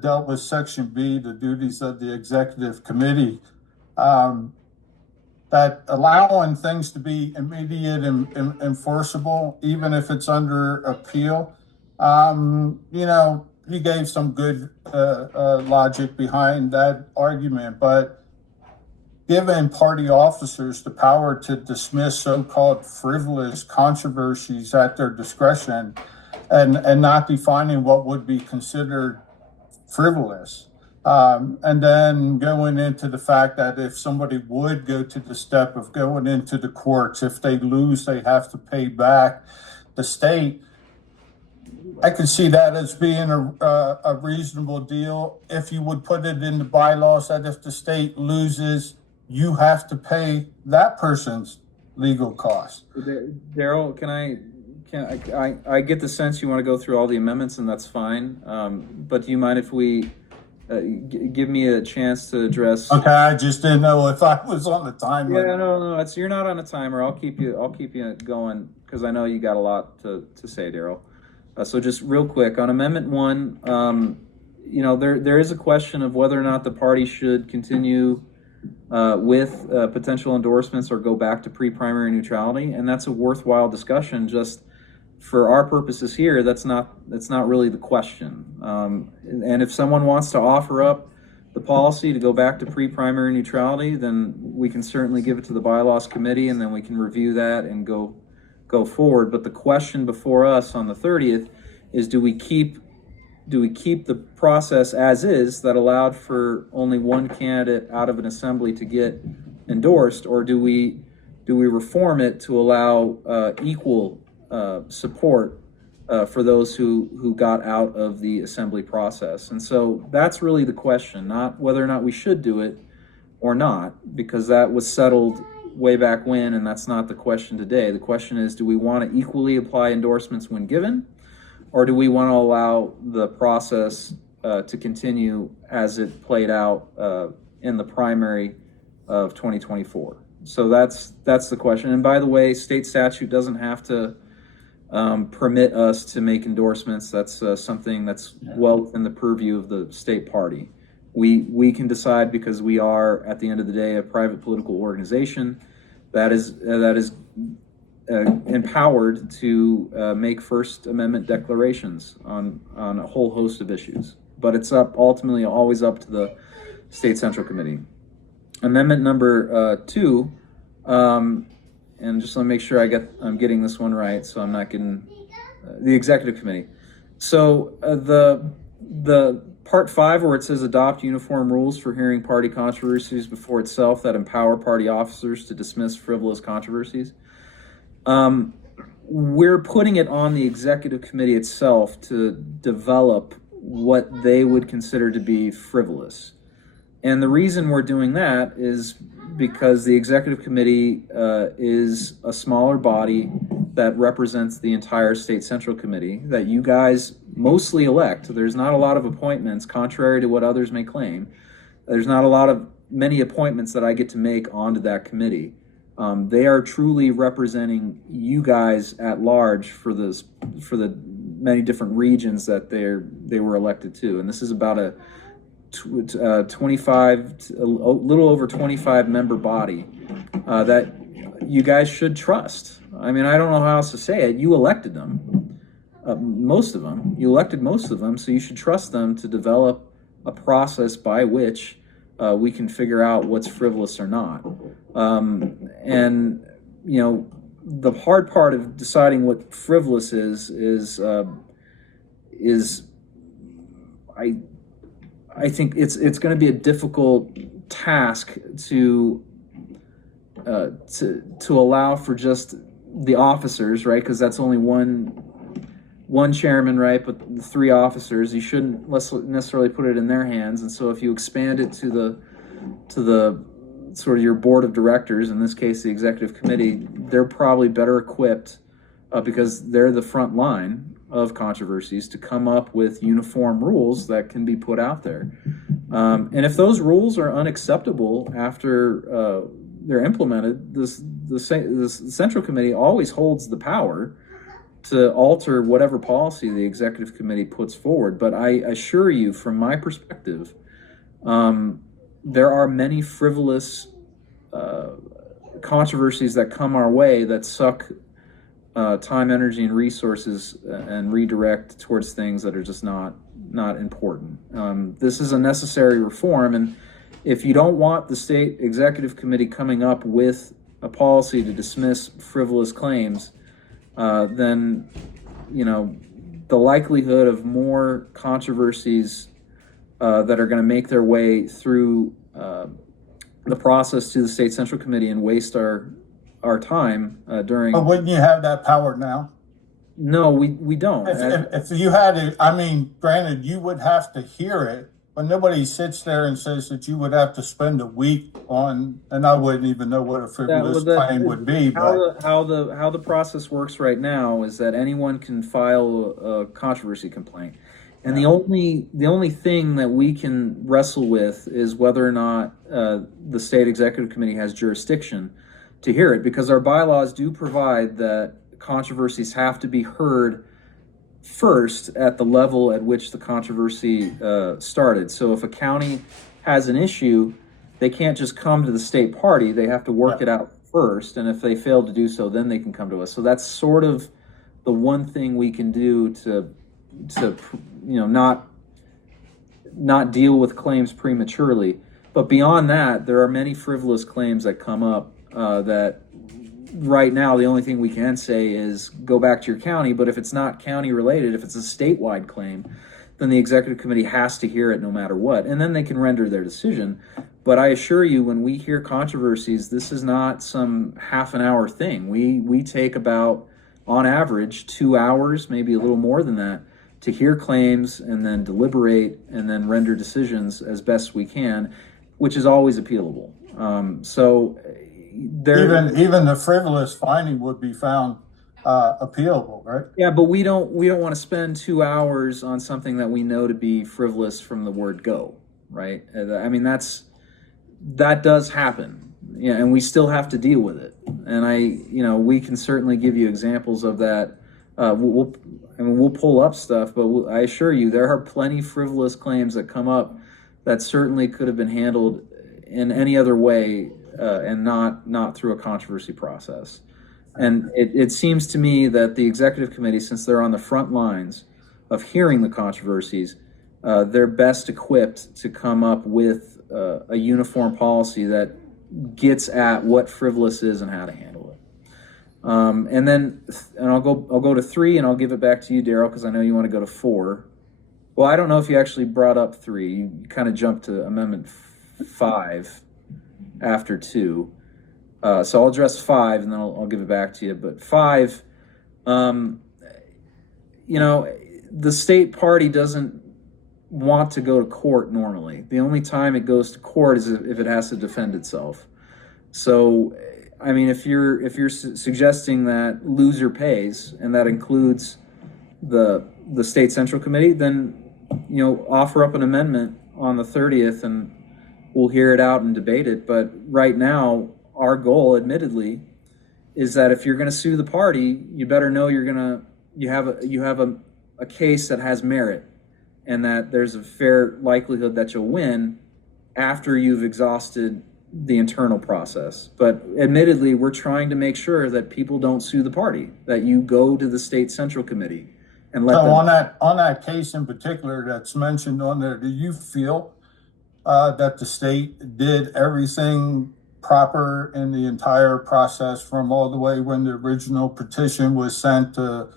dealt with Section B, the duties of the executive committee. That allowing things to be immediate and enforceable, even if it's under appeal, you know, he gave some good logic behind that argument, but giving party officers the power to dismiss so-called frivolous controversies at their discretion and not defining what would be considered frivolous. And then going into the fact that if somebody would go to the step of going into the courts, if they lose, they have to pay back the state. I could see that as being a reasonable deal if you would put it in the bylaws that if the state loses, you have to pay that person's legal costs. Daryl, I get the sense you want to go through all the amendments, and that's fine. But do you mind if we give me a chance to address? Okay, I just didn't know if I was on the time limit. Yeah, no, you're not on a timer. I'll keep you going because I know you got a lot to say, Daryl. So just real quick on Amendment 1, you know, there is a question of whether or not the party should continue with potential endorsements or go back to pre-primary neutrality, and that's a worthwhile discussion. Just for our purposes here, that's not really the question. And if someone wants to offer up the policy to go back to pre-primary neutrality, then we can certainly give it to the bylaws committee, and then we can review that and go forward. But the question before us on the 30th is, do we keep the process as is that allowed for only one candidate out of an assembly to get endorsed, or do we reform it to allow equal support for those who got out of the assembly process? And so that's really the question, not whether or not we should do it or not, because that was settled way back when, and that's not the question today. The question is, do we want to equally apply endorsements when given, or do we want to allow the process to continue as it played out in the primary of 2024? So that's the question. And by the way, state statute doesn't have to permit us to make endorsements. That's something that's well within the purview of the state party. We can decide, because we are, at the end of the day, a private political organization that is empowered to make First Amendment declarations on a whole host of issues. But it's ultimately always up to the State Central Committee. Amendment number 2 and just want to make sure I'm getting this one right, so I'm not getting the executive committee. So the part 5 where it says adopt uniform rules for hearing party controversies before itself that empower party officers to dismiss frivolous controversies. We're putting it on the executive committee itself to develop what they would consider to be frivolous. And the reason we're doing that is because the executive committee is a smaller body that represents the entire state central committee that you guys mostly elect. There's not a lot of appointments, contrary to what others may claim. There's not many appointments that I get to make onto that committee. They are truly representing you guys at large for the many different regions that they were elected to. And this is about a 25, a little over 25 member body that you guys should trust. I mean, I don't know how else to say it. You elected them, most of them. You elected most of them, so you should trust them to develop a process by which we can figure out what's frivolous or not. And you know, the hard part of deciding what frivolous is I think it's going to be a difficult task to allow for just the officers, right? Because that's only one chairman, right? But the 3 officers, you shouldn't necessarily put it in their hands. And so if you expand it to the sort of your board of directors, in this case the executive committee, they're probably better equipped because they're the front line of controversies to come up with uniform rules that can be put out there. And if those rules are unacceptable after they're implemented, the Central Committee always holds the power to alter whatever policy the Executive Committee puts forward. But I assure you, from my perspective, there are many frivolous controversies that come our way that suck time, energy, and resources and redirect towards things that are just not important. This is a necessary reform, and if you don't want the state executive committee coming up with a policy to dismiss frivolous claims, then you know the likelihood of more controversies that are going to make their way through the process to the state central committee and waste our time during. But wouldn't you have that power now? No, we don't. If you had it, I mean, granted, you would have to hear it, but nobody sits there and says that you would have to spend a week on, and I wouldn't even know what a frivolous claim would be. How the process works right now is that anyone can file a controversy complaint. And the only thing that we can wrestle with is whether or not the state executive committee has jurisdiction to hear it, because our bylaws do provide that controversies have to be heard first at the level at which the controversy started. So if a county has an issue, they can't just come to the state party. They have to work it out first, and if they fail to do so, then they can come to us. So that's sort of the one thing we can do to not deal with claims prematurely. But beyond that, there are many frivolous claims that come up that right now the only thing we can say is go back to your county. But if it's not county related, if it's a statewide claim, then the executive committee has to hear it no matter what, and then they can render their decision. But I assure you, when we hear controversies, this is not some half an hour thing. We take about, on average, 2 hours, maybe a little more than that, to hear claims and then deliberate and then render decisions as best we can, which is always appealable. So even the frivolous finding would be found appealable, right? Yeah, but we don't want to spend 2 hours on something that we know to be frivolous from the word go, right? I mean, that does happen, and we still have to deal with it. And we can certainly give you examples of that. We'll pull up stuff, but I assure you there are plenty frivolous claims that come up that certainly could have been handled in any other way and not through a controversy process. And it seems to me that the executive committee, since they're on the front lines of hearing the controversies, they're best equipped to come up with a uniform policy that gets at what frivolous is and how to handle it. And then, and I'll go to 3, and I'll give it back to you, Daryl, because I know you want to go to 4. Well, I don't know if you actually brought up 3. You kind of jumped to Amendment 5 after 2. So I'll address 5, and then I'll give it back to you. But 5, you know, the state party doesn't want to go to court normally. The only time it goes to court is if it has to defend itself. So, I mean, if you're suggesting that loser pays, and that includes the state central committee, then, you know, offer up an amendment on the 30th, and we'll hear it out and debate it. But right now, our goal, admittedly, is that if you're going to sue the party, you better know you have a case that has merit, and that there's a fair likelihood that you'll win after you've exhausted the internal process. But admittedly, we're trying to make sure that people don't sue the party, that you go to the state central committee and let them. On that case in particular that's mentioned on there, do you feel that the state did everything proper in the entire process, from all the way when the original petition was sent to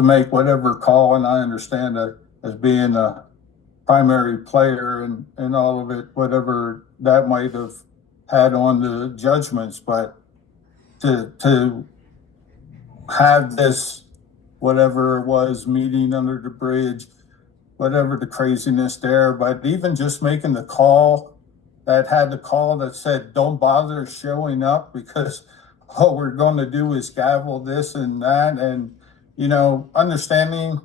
make whatever call? And I understand that as being a primary player and all of it, whatever that might have had on the judgments, but to have this, whatever it was, meeting under the bridge, whatever the craziness there, but even just making the call, that had the call that said, don't bother showing up because all we're going to do is gavel this and that. And, you know, understanding,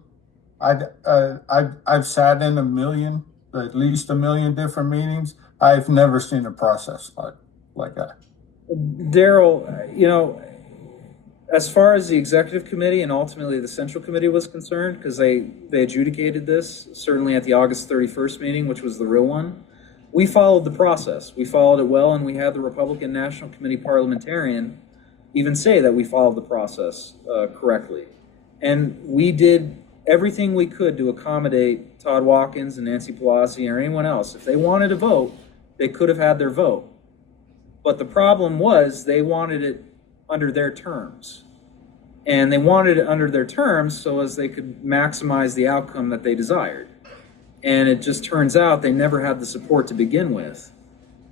I've sat in at least a million different meetings. I've never seen a process like that. Daryl, you know, as far as the executive committee and ultimately the central committee was concerned, because they adjudicated this, certainly at the August 31st meeting, which was the real one, we followed the process. We followed it well, and we had the Republican National Committee parliamentarian even say that we followed the process correctly. And we did everything we could to accommodate Todd Watkins and Nancy Pelosi or anyone else. If they wanted to vote, they could have had their vote. But the problem was they wanted it under their terms. And they wanted it under their terms so as they could maximize the outcome that they desired. And it just turns out they never had the support to begin with.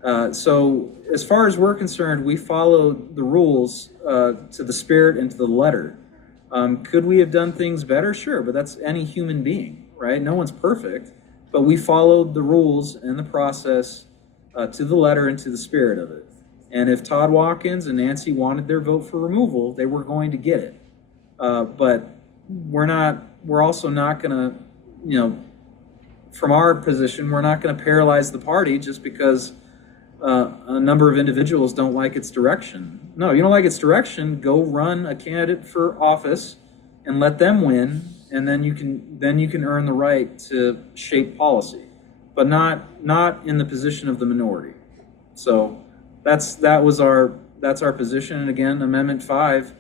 So as far as we're concerned, we followed the rules to the spirit and to the letter. Could we have done things better? Sure, but that's any human being, right? No one's perfect, but we followed the rules and the process to the letter and to the spirit of it. And if Todd Watkins and Nancy wanted their vote for removal, they were going to get it. But we're also not going to, you know, from our position, we're not going to paralyze the party just because a number of individuals don't like its direction. No, you don't like its direction, go run a candidate for office and let them win, and then you can earn the right to shape policy, but not in the position of the minority. So that's our position. And again, Amendment 5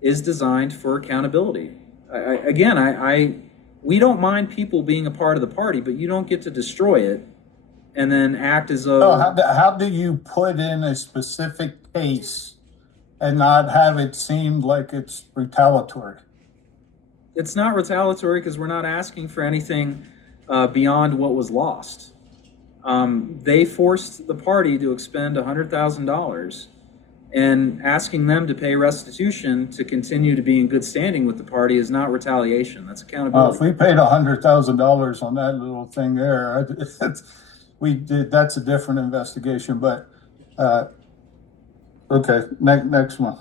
is designed for accountability. We don't mind people being a part of the party, but you don't get to destroy it and then act as though. How do you put in a specific case and not have it seem like it's retaliatory? It's not retaliatory because we're not asking for anything beyond what was lost. They forced the party to expend $100,000, and asking them to pay restitution to continue to be in good standing with the party is not retaliation. That's accountability. If we paid $100,000 on that little thing there, that's a different investigation. But okay, next one.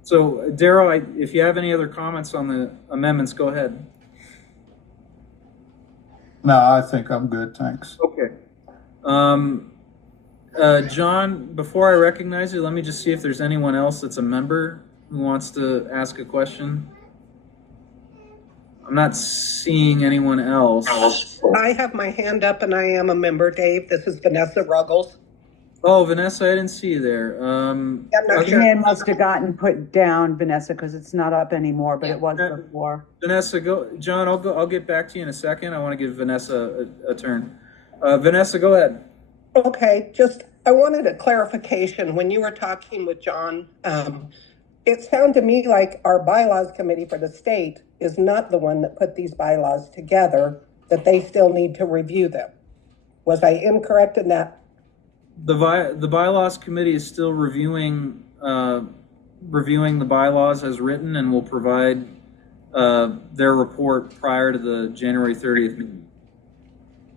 So, Daryl, if you have any other comments on the amendments, go ahead. No, I think I'm good. Thanks. Okay. John, before I recognize you, let me just see if there's anyone else that's a member who wants to ask a question. I'm not seeing anyone else. I have my hand up and I am a member, Dave. This is Vanessa Ruggles. Oh, Vanessa, I didn't see you there. Your hand must have gotten put down, Vanessa, because it's not up anymore, but it was before. Vanessa, go. John, I'll get back to you in a second. I want to give Vanessa a turn. Vanessa, go ahead. Okay, I wanted a clarification. When you were talking with John, it sounded to me like our bylaws committee for the state is not the one that put these bylaws together, that they still need to review them. Was I incorrect in that? The bylaws committee is still reviewing the bylaws as written, and will provide their report prior to the January 30th meeting.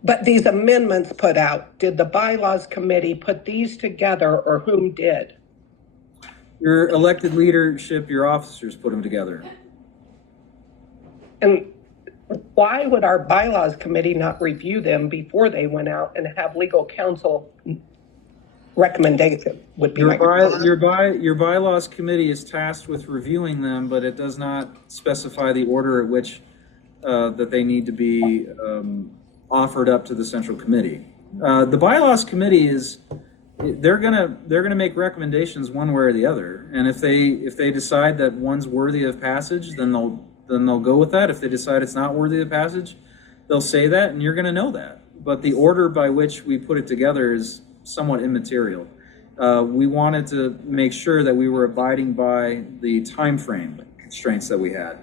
But these amendments put out, did the bylaws committee put these together, or whom did? Your elected leadership, your officers put them together. And why would our bylaws committee not review them before they went out and have legal counsel recommendation? Would be Your bylaws committee is tasked with reviewing them, but it does not specify the order at which that they need to be offered up to the central committee. The bylaws committee is, they're gonna make recommendations one way or the other, and if they decide that one's worthy of passage, then they'll go with that. If they decide it's not worthy of passage, they'll say that, and you're gonna know that. But the order by which we put it together is somewhat immaterial. We wanted to make sure that we were abiding by the time frame constraints that we had.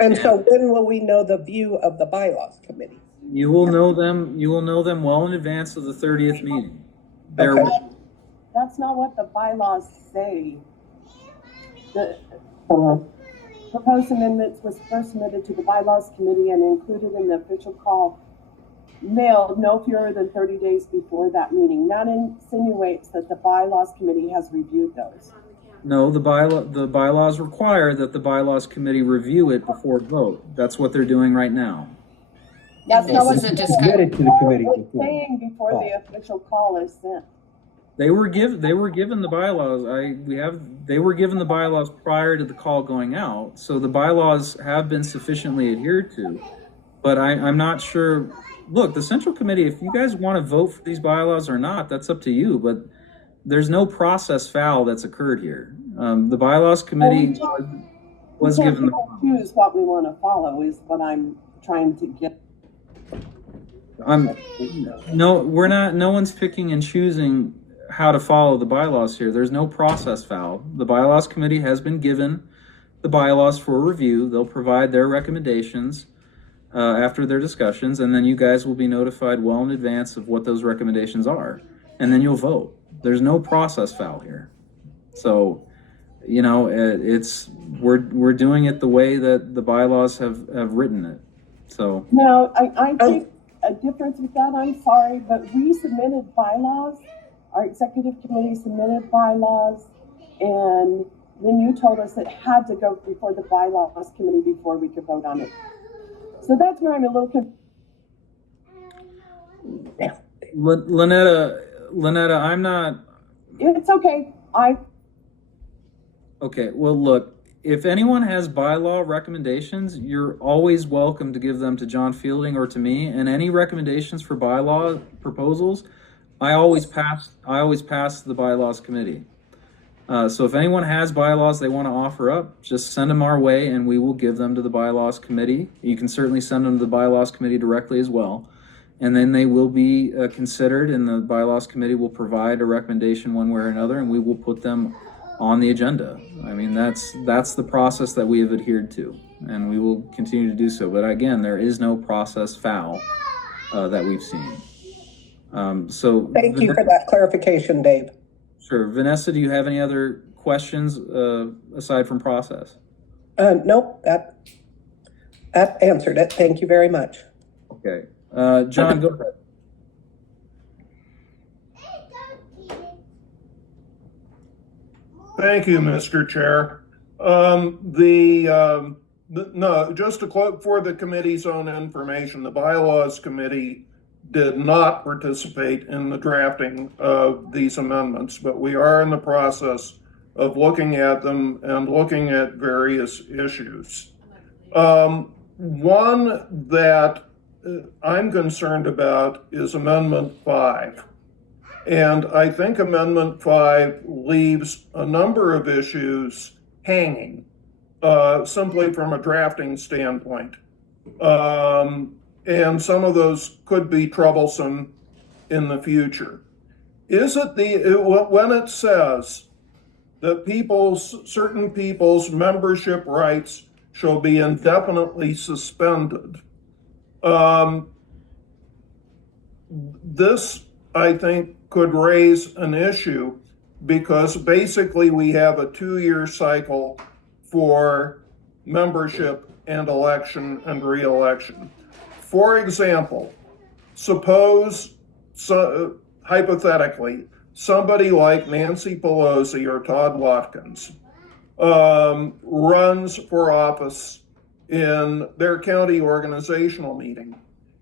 And so when will we know the view of the bylaws committee? You will know them well in advance of the 30th meeting. Okay. That's not what the bylaws say. The proposed amendments was first submitted to the bylaws committee and included in the official call mailed no fewer than 30 days before that meeting. That insinuates that the bylaws committee has reviewed those. No, the bylaws require that the bylaws committee review it before vote. That's what they're doing right now. That's not what This is a it's discussion. to the committee saying before the official call is sent. They were given the bylaws. They were given the bylaws prior to the call going out. So the bylaws have been sufficiently adhered to. But I'm not sure. Look, the central committee, if you guys want to vote for these bylaws or not, that's up to you. But there's no process foul that's occurred here. The bylaws committee was given the. Choose what we want to follow is what I'm trying to get. No one's picking and choosing how to follow the bylaws here. There's no process foul. The bylaws committee has been given the bylaws for review. They'll provide their recommendations after their discussions, and then you guys will be notified well in advance of what those recommendations are, and then you'll vote. There's no process foul here. So, we're doing it the way that the bylaws have written it. So. No, I think a difference with that, I'm sorry, but we submitted bylaws. Our executive committee submitted bylaws, and then you told us it had to go before the bylaws committee before we could vote on it. So that's where I'm a little confused. Lynetta, I'm not. It's okay. Okay, well, look, if anyone has bylaw recommendations, you're always welcome to give them to John Fielding or to me. And any recommendations for bylaw proposals, I always pass the bylaws committee. So if anyone has bylaws they want to offer up, just send them our way and we will give them to the bylaws committee. You can certainly send them to the bylaws committee directly as well. And then they will be considered, and the bylaws committee will provide a recommendation one way or another, and we will put them on the agenda. I mean, that's the process that we have adhered to, and we will continue to do so. But again, there is no process foul that we've seen. So thank you for that clarification, Dave. Sure. Vanessa, do you have any other questions aside from process? Nope, that answered it. Thank you very much. Okay. John, go ahead. Thank you, Mr. Chair. No, just to quote for the committee's own information, the bylaws committee did not participate in the drafting of these amendments, but we are in the process of looking at them and looking at various issues. One that I'm concerned about is Amendment 5. And I think Amendment 5 leaves a number of issues hanging, simply from a drafting standpoint. And some of those could be troublesome in the future. Is it when it says that certain people's membership rights shall be indefinitely suspended. This, I think, could raise an issue because basically we have a 2-year cycle for membership and election and re-election. For example, suppose, hypothetically, somebody like Nancy Pelosi or Todd Watkins runs for office in their county organizational meeting,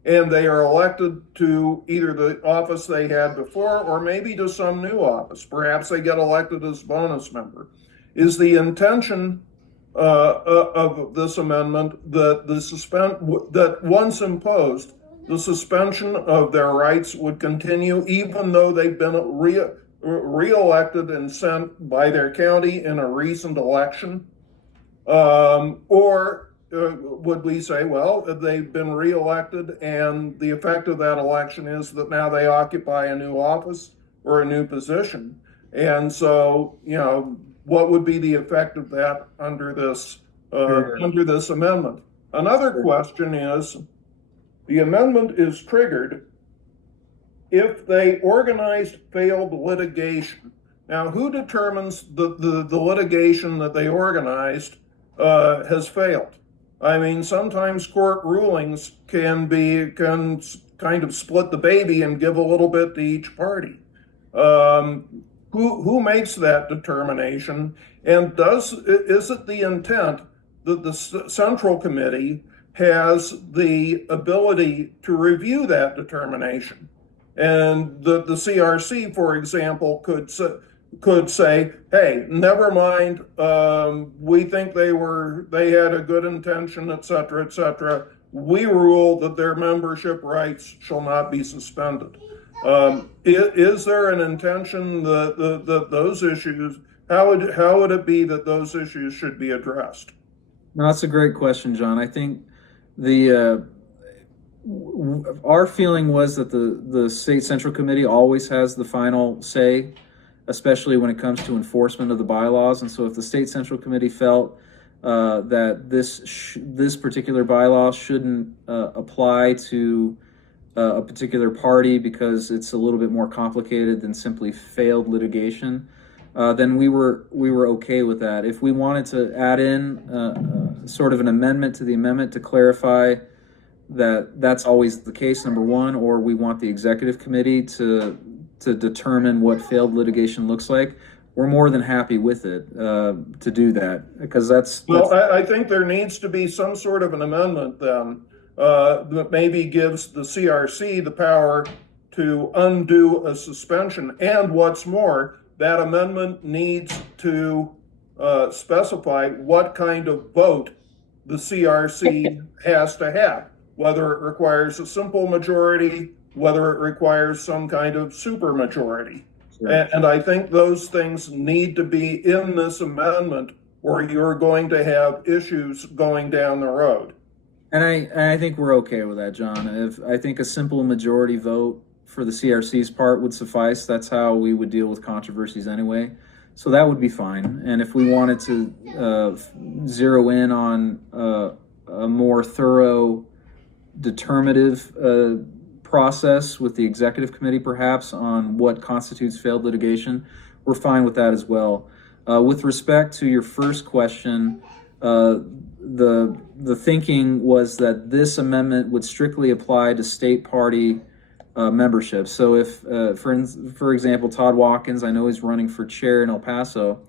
and they are elected to either the office they had before or maybe to some new office. Perhaps they get elected as bonus member. Is the intention of this amendment that that once imposed, the suspension of their rights would continue even though they've been re-elected and sent by their county in a recent election? Or would we say, well, they've been re-elected and the effect of that election is that now they occupy a new office or a new position? And so, what would be the effect of that under this amendment? Another question is, the amendment is triggered if they organized failed litigation. Now, who determines the litigation that they organized has failed? I mean, sometimes court rulings can kind of split the baby and give a little bit to each party. Who makes that determination? And is it the intent that the Central Committee has the ability to review that determination? And the CRC, for example, could say, hey, never mind, we think they had a good intention, et cetera, et cetera. We rule that their membership rights shall not be suspended. Is there an intention that those issues, how would it be that those issues should be addressed? No, that's a great question, John. I think our feeling was that the State Central Committee always has the final say, especially when it comes to enforcement of the bylaws. And so if the State Central Committee felt that this particular bylaw shouldn't apply to a particular party because it's a little bit more complicated than simply failed litigation, then we were okay with that. If we wanted to add in sort of an amendment to the amendment to clarify that that's always the case, number one, or we want the executive committee to determine what failed litigation looks like, we're more than happy with it to do that, because that's well, I think there needs to be some sort of an amendment then that maybe gives the CRC the power to undo a suspension. And what's more, that amendment needs to specify what kind of vote the CRC has to have, whether it requires a simple majority, whether it requires some kind of supermajority. Sure. And I think those things need to be in this amendment, or you're going to have issues going down the road. And I think we're okay with that, John. I think a simple majority vote for the CRC's part would suffice. That's how we would deal with controversies anyway. So that would be fine. And if we wanted to zero in on a more thorough determinative process with the executive committee, perhaps, on what constitutes failed litigation, we're fine with that as well. With respect to your first question, the thinking was that this amendment would strictly apply to state party membership. So if, for example, Todd Watkins, I know he's running for chair in El Paso,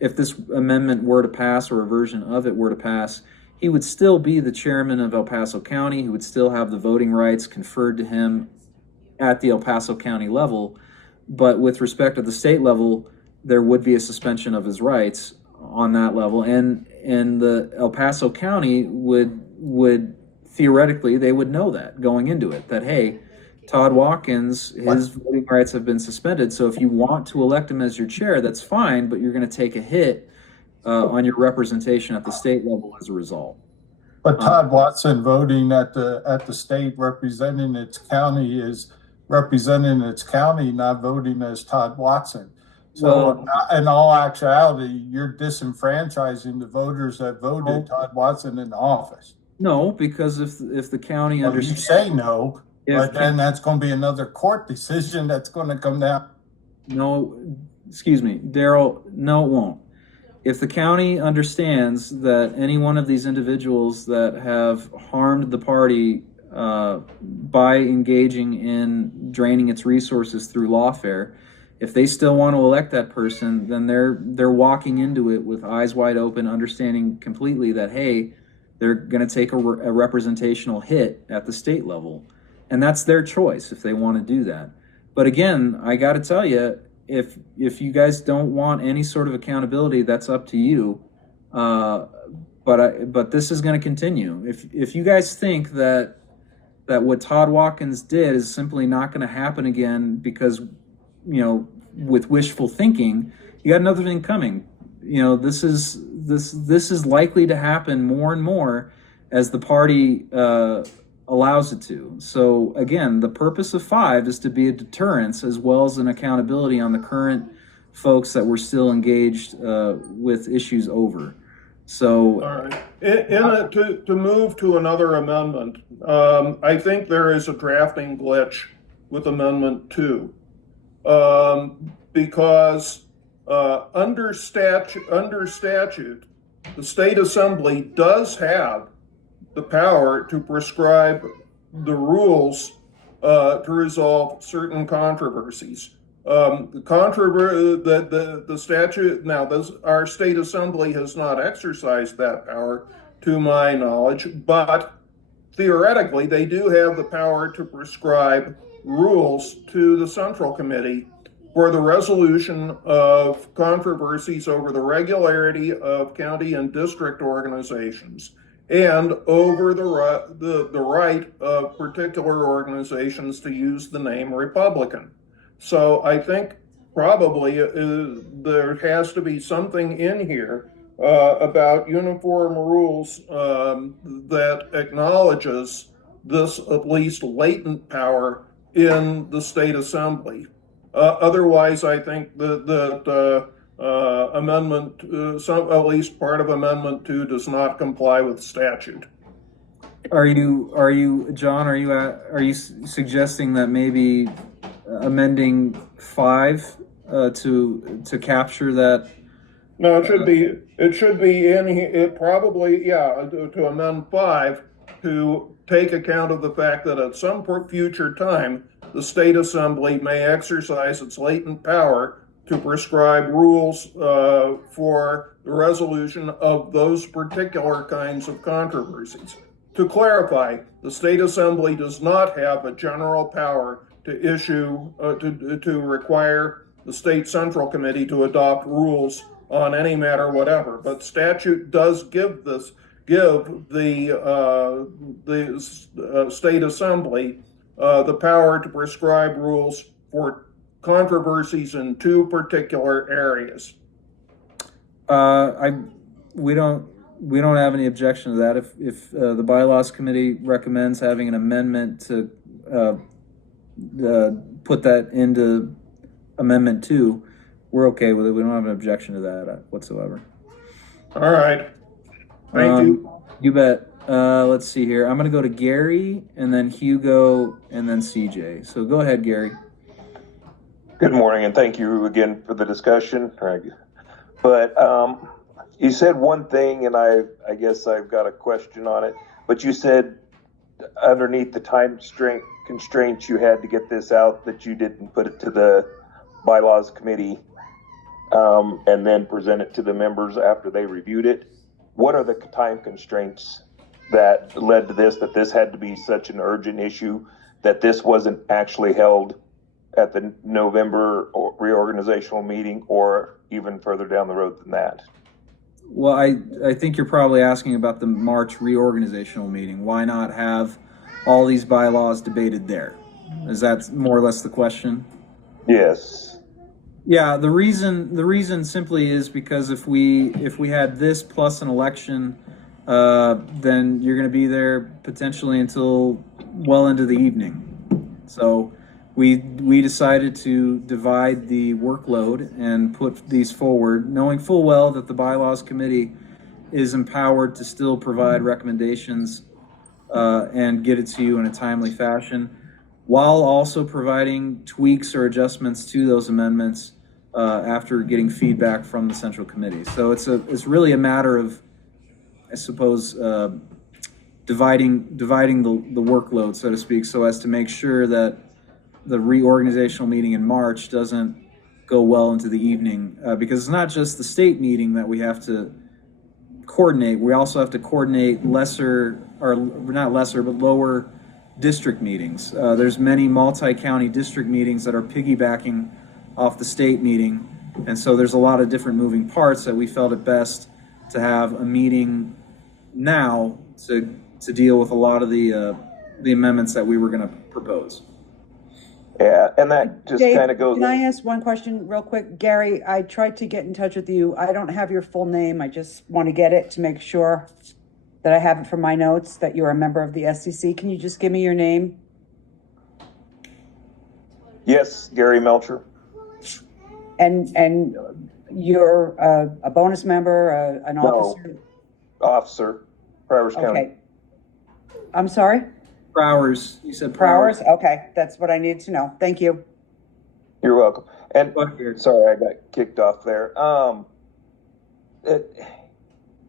if this amendment were to pass, or a version of it were to pass, he would still be the chairman of El Paso County. He would still have the voting rights conferred to him at the El Paso County level. But with respect to the state level, there would be a suspension of his rights on that level. And the El Paso County would theoretically, they would know that going into it, that, hey, Todd Watkins, his voting rights have been suspended. So if you want to elect him as your chair, that's fine, but you're going to take a hit on your representation at the state level as a result. But Todd Watson voting at the state, representing its county, is representing its county, not voting as Todd Watson. So in all actuality, you're disenfranchising the voters that voted Todd Watson into office. No, because if the county Well, you say no, but then that's going to be another court decision that's going to come down. No, excuse me, Daryl, no, it won't. If the county understands that any one of these individuals that have harmed the party by engaging in draining its resources through lawfare, if they still want to elect that person, then they're walking into it with eyes wide open, understanding completely that, hey, they're going to take a representational hit at the state level. And that's their choice if they want to do that. But again, I got to tell you, if you guys don't want any sort of accountability, that's up to you. But this is going to continue. If you guys think that what Todd Watkins did is simply not going to happen again because, you know, with wishful thinking, you got another thing coming. You know, this is likely to happen more and more as the party allows it to. So again, the purpose of 5 is to be a deterrence as well as an accountability on the current folks that were still engaged with issues over. So, all right. To move to another amendment, I think there is a drafting glitch with Amendment 2, because under statute, the state assembly does have the power to prescribe the rules to resolve certain controversies. The statute, now our state assembly has not exercised that power to my knowledge, but theoretically they do have the power to prescribe rules to the Central Committee for the resolution of controversies over the regularity of county and district organizations and over the right of particular organizations to use the name Republican. So I think probably there has to be something in here about uniform rules that acknowledges this at least latent power in the state assembly. Otherwise, I think that amendment, at least part of Amendment 2 does not comply with statute. are you, John? Are you suggesting that maybe amending 5 to capture that? No, it should be in here. It probably, yeah, to amend 5 to take account of the fact that at some future time, the state assembly may exercise its latent power to prescribe rules for the resolution of those particular kinds of controversies. To clarify, the state assembly does not have a general power to issue, to require the state central committee to adopt rules on any matter whatever, but statute does give the state assembly the power to prescribe rules for controversies in 2 particular areas. We don't have any objection to that. If the bylaws committee recommends having an amendment to put that into Amendment 2, we're okay with it. We don't have an objection to that whatsoever. All right. Thank you. You bet. Let's see here. I'm going to go to Gary and then Hugo and then CJ. So go ahead, Gary. Good morning, and thank you again for the discussion. But you said one thing, and I guess I've got a question on it. But you said underneath the time constraints you had to get this out, that you didn't put it to the bylaws committee and then present it to the members after they reviewed it. What are the time constraints that led to this, that this had to be such an urgent issue, that this wasn't actually held at the November reorganizational meeting or even further down the road than that? Well, I think you're probably asking about the March reorganizational meeting. Why not have all these bylaws debated there? Is that more or less the question? Yes. Yeah, the reason simply is because if we had this plus an election, then you're going to be there potentially until well into the evening. So we decided to divide the workload and put these forward, knowing full well that the bylaws committee is empowered to still provide recommendations and get it to you in a timely fashion, while also providing tweaks or adjustments to those amendments after getting feedback from the central committee. So it's really a matter of, I suppose, dividing the workload, so to speak, so as to make sure that the reorganizational meeting in March doesn't go well into the evening, because it's not just the state meeting that we have to coordinate. We also have to coordinate lower district meetings. There's many multi-county district meetings that are piggybacking off the state meeting, and so there's a lot of different moving parts that we felt it best to have a meeting now to deal with a lot of the amendments that we were going to propose. Yeah, and that just kind of goes. Can I ask one question real quick? Gary, I tried to get in touch with you. I don't have your full name. I just want to get it to make sure that I have it for my notes, that you're a member of the SCC. Can you just give me your name? Yes, Gary Melcher. And you're a bonus member, an officer? Officer, Prowers County. Okay. I'm sorry? Prowers, you said Prowers? Okay, that's what I need to know. Thank you. You're welcome. And sorry, I got kicked off there.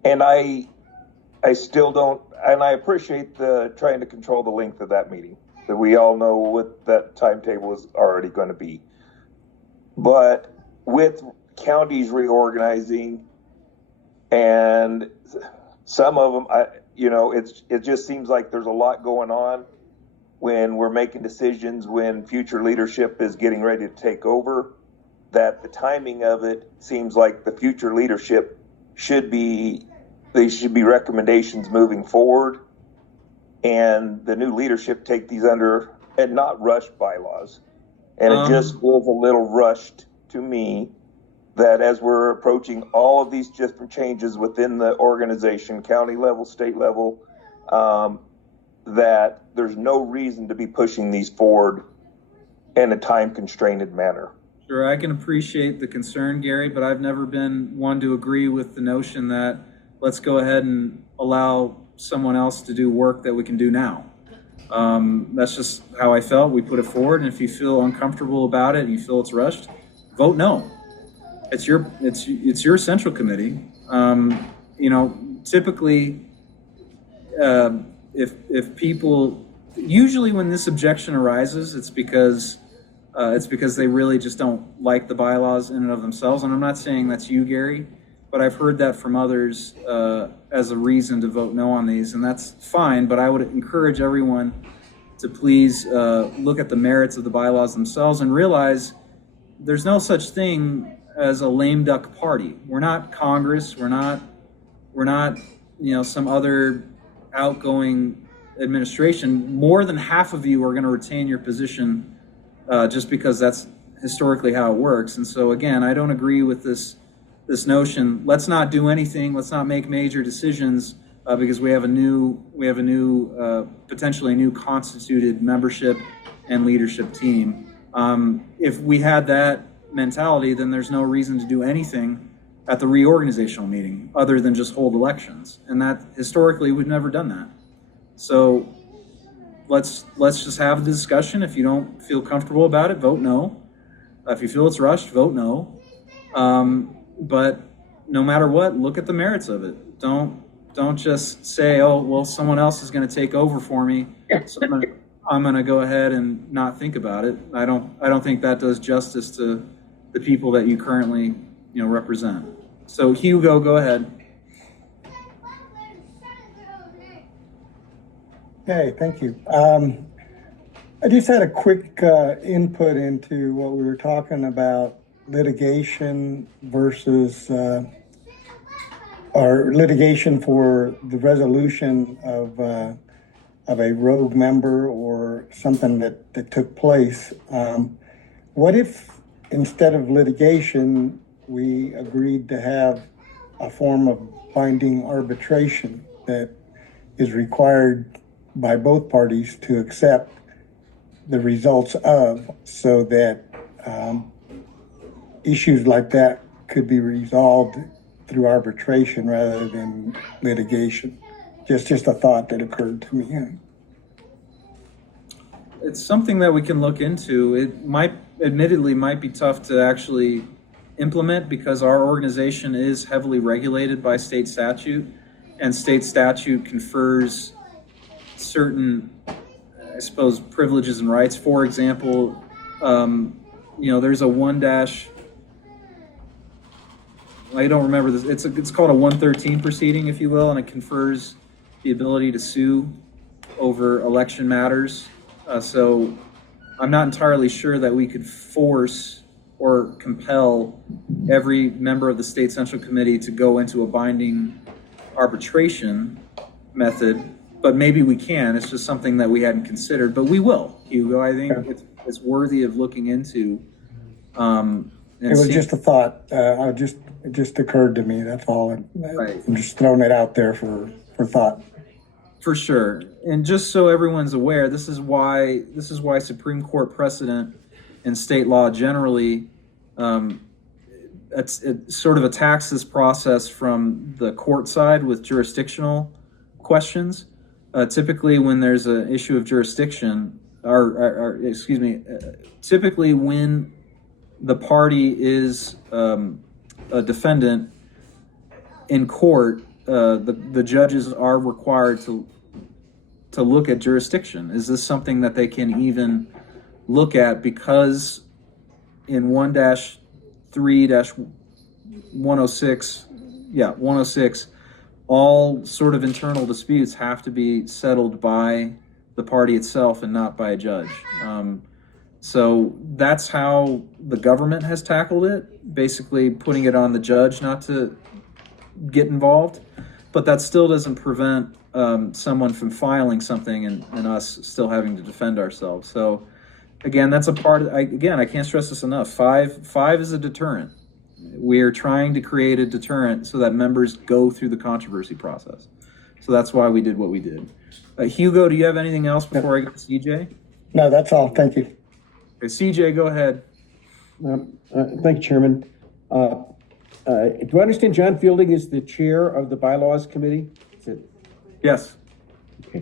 And I still don't, and I appreciate the trying to control the length of that meeting, that we all know what that timetable is already going to be. But with counties reorganizing and some of them, it just seems like there's a lot going on when we're making decisions, when future leadership is getting ready to take over, that the timing of it seems like the future leadership should be recommendations moving forward, and the new leadership take these under and not rush bylaws. And it just feels a little rushed to me, that as we're approaching all of these different changes within the organization, county level, state level, that there's no reason to be pushing these forward in a time-constrained manner. Sure, I can appreciate the concern, Gary, but I've never been one to agree with the notion that let's go ahead and allow someone else to do work that we can do now. That's just how I felt. We put it forward, and if you feel uncomfortable about it and you feel it's rushed, vote no. It's your central committee. Typically, if people, usually when this objection arises, it's because they really just don't like the bylaws in and of themselves. And I'm not saying that's you, Gary, but I've heard that from others as a reason to vote no on these, and that's fine. But I would encourage everyone to please look at the merits of the bylaws themselves and realize there's no such thing as a lame duck party. We're not Congress. We're not some other outgoing administration. More than half of you are going to retain your position just because that's historically how it works. And so again, I don't agree with this notion. Let's not do anything. Let's not make major decisions because we have a new potentially new constituted membership and leadership team. If we had that mentality, then there's no reason to do anything at the reorganizational meeting other than just hold elections. And that historically we've never done that. So let's just have the discussion. If you don't feel comfortable about it, vote no. If you feel it's rushed, vote no. But no matter what, look at the merits of it. Don't just say, oh, well, someone else is going to take over for me, so I'm going to go ahead and not think about it. I don't think that does justice to the people that you currently represent. So Hugo, go ahead. Okay, thank you. I just had a quick input into what we were talking about, litigation versus or litigation for the resolution of a rogue member or something that took place. What if instead of litigation, we agreed to have a form of binding arbitration that is required by both parties to accept the results of, so that issues like that could be resolved through arbitration rather than litigation. Just a thought that occurred to me. It's something that we can look into. It might, admittedly, might be tough to actually implement because our organization is heavily regulated by state statute, and state statute confers certain, I suppose, privileges and rights. For example, there's a I don't remember this. It's called a 113 proceeding, if you will, and it confers the ability to sue over election matters. So I'm not entirely sure that we could force or compel every member of the state central committee to go into a binding arbitration method, but maybe we can. It's just something that we hadn't considered, but we will, Hugo. I think it's worthy of looking into. It was just a thought. It just occurred to me. That's all. Right. I'm just throwing it out there for thought. For sure. And just so everyone's aware, this is why Supreme Court precedent and state law generally it sort of attacks this process from the court side with jurisdictional questions. Typically, when there's an issue of jurisdiction, typically when the party is a defendant in court, the judges are required to look at jurisdiction. Is this something that they can even look at? Because in 1-3-106, all sort of internal disputes have to be settled by the party itself and not by a judge. So that's how the government has tackled it, basically putting it on the judge not to get involved. But that still doesn't prevent someone from filing something and us still having to defend ourselves. So again, that's a part of, I can't stress this enough. Five is a deterrent. We are trying to create a deterrent so that members go through the controversy process. So that's why we did what we did. Hugo, do you have anything else before I go to CJ? No, that's all. Thank you. Okay, CJ, go ahead. Thank you, Chairman. Do I understand John Fielding is the chair of the Bylaws Committee? Yes. Okay.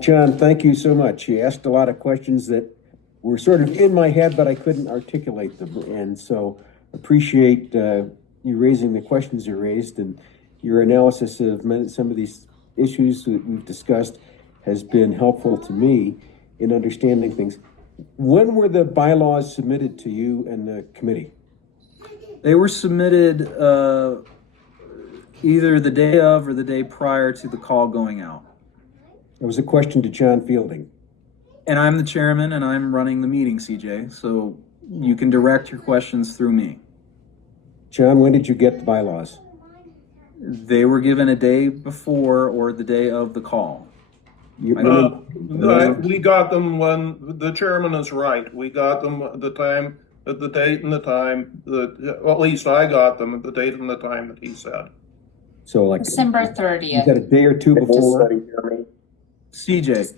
John, thank you so much. You asked a lot of questions that were sort of in my head, but I couldn't articulate them. And so appreciate you raising the questions you raised, and your analysis of some of these issues that we've discussed has been helpful to me in understanding things. When were the bylaws submitted to you and the committee? They were submitted either the day of or the day prior to the call going out. It was a question to John Fielding. And I'm the chairman and I'm running the meeting, CJ, so you can direct your questions through me. John, when did you get the bylaws? They were given a day before or the day of the call. We got them when the chairman is right. We got them at the date and the time at least I got them at the date and the time that he said. So like December 30th. You got a day or two before. CJ,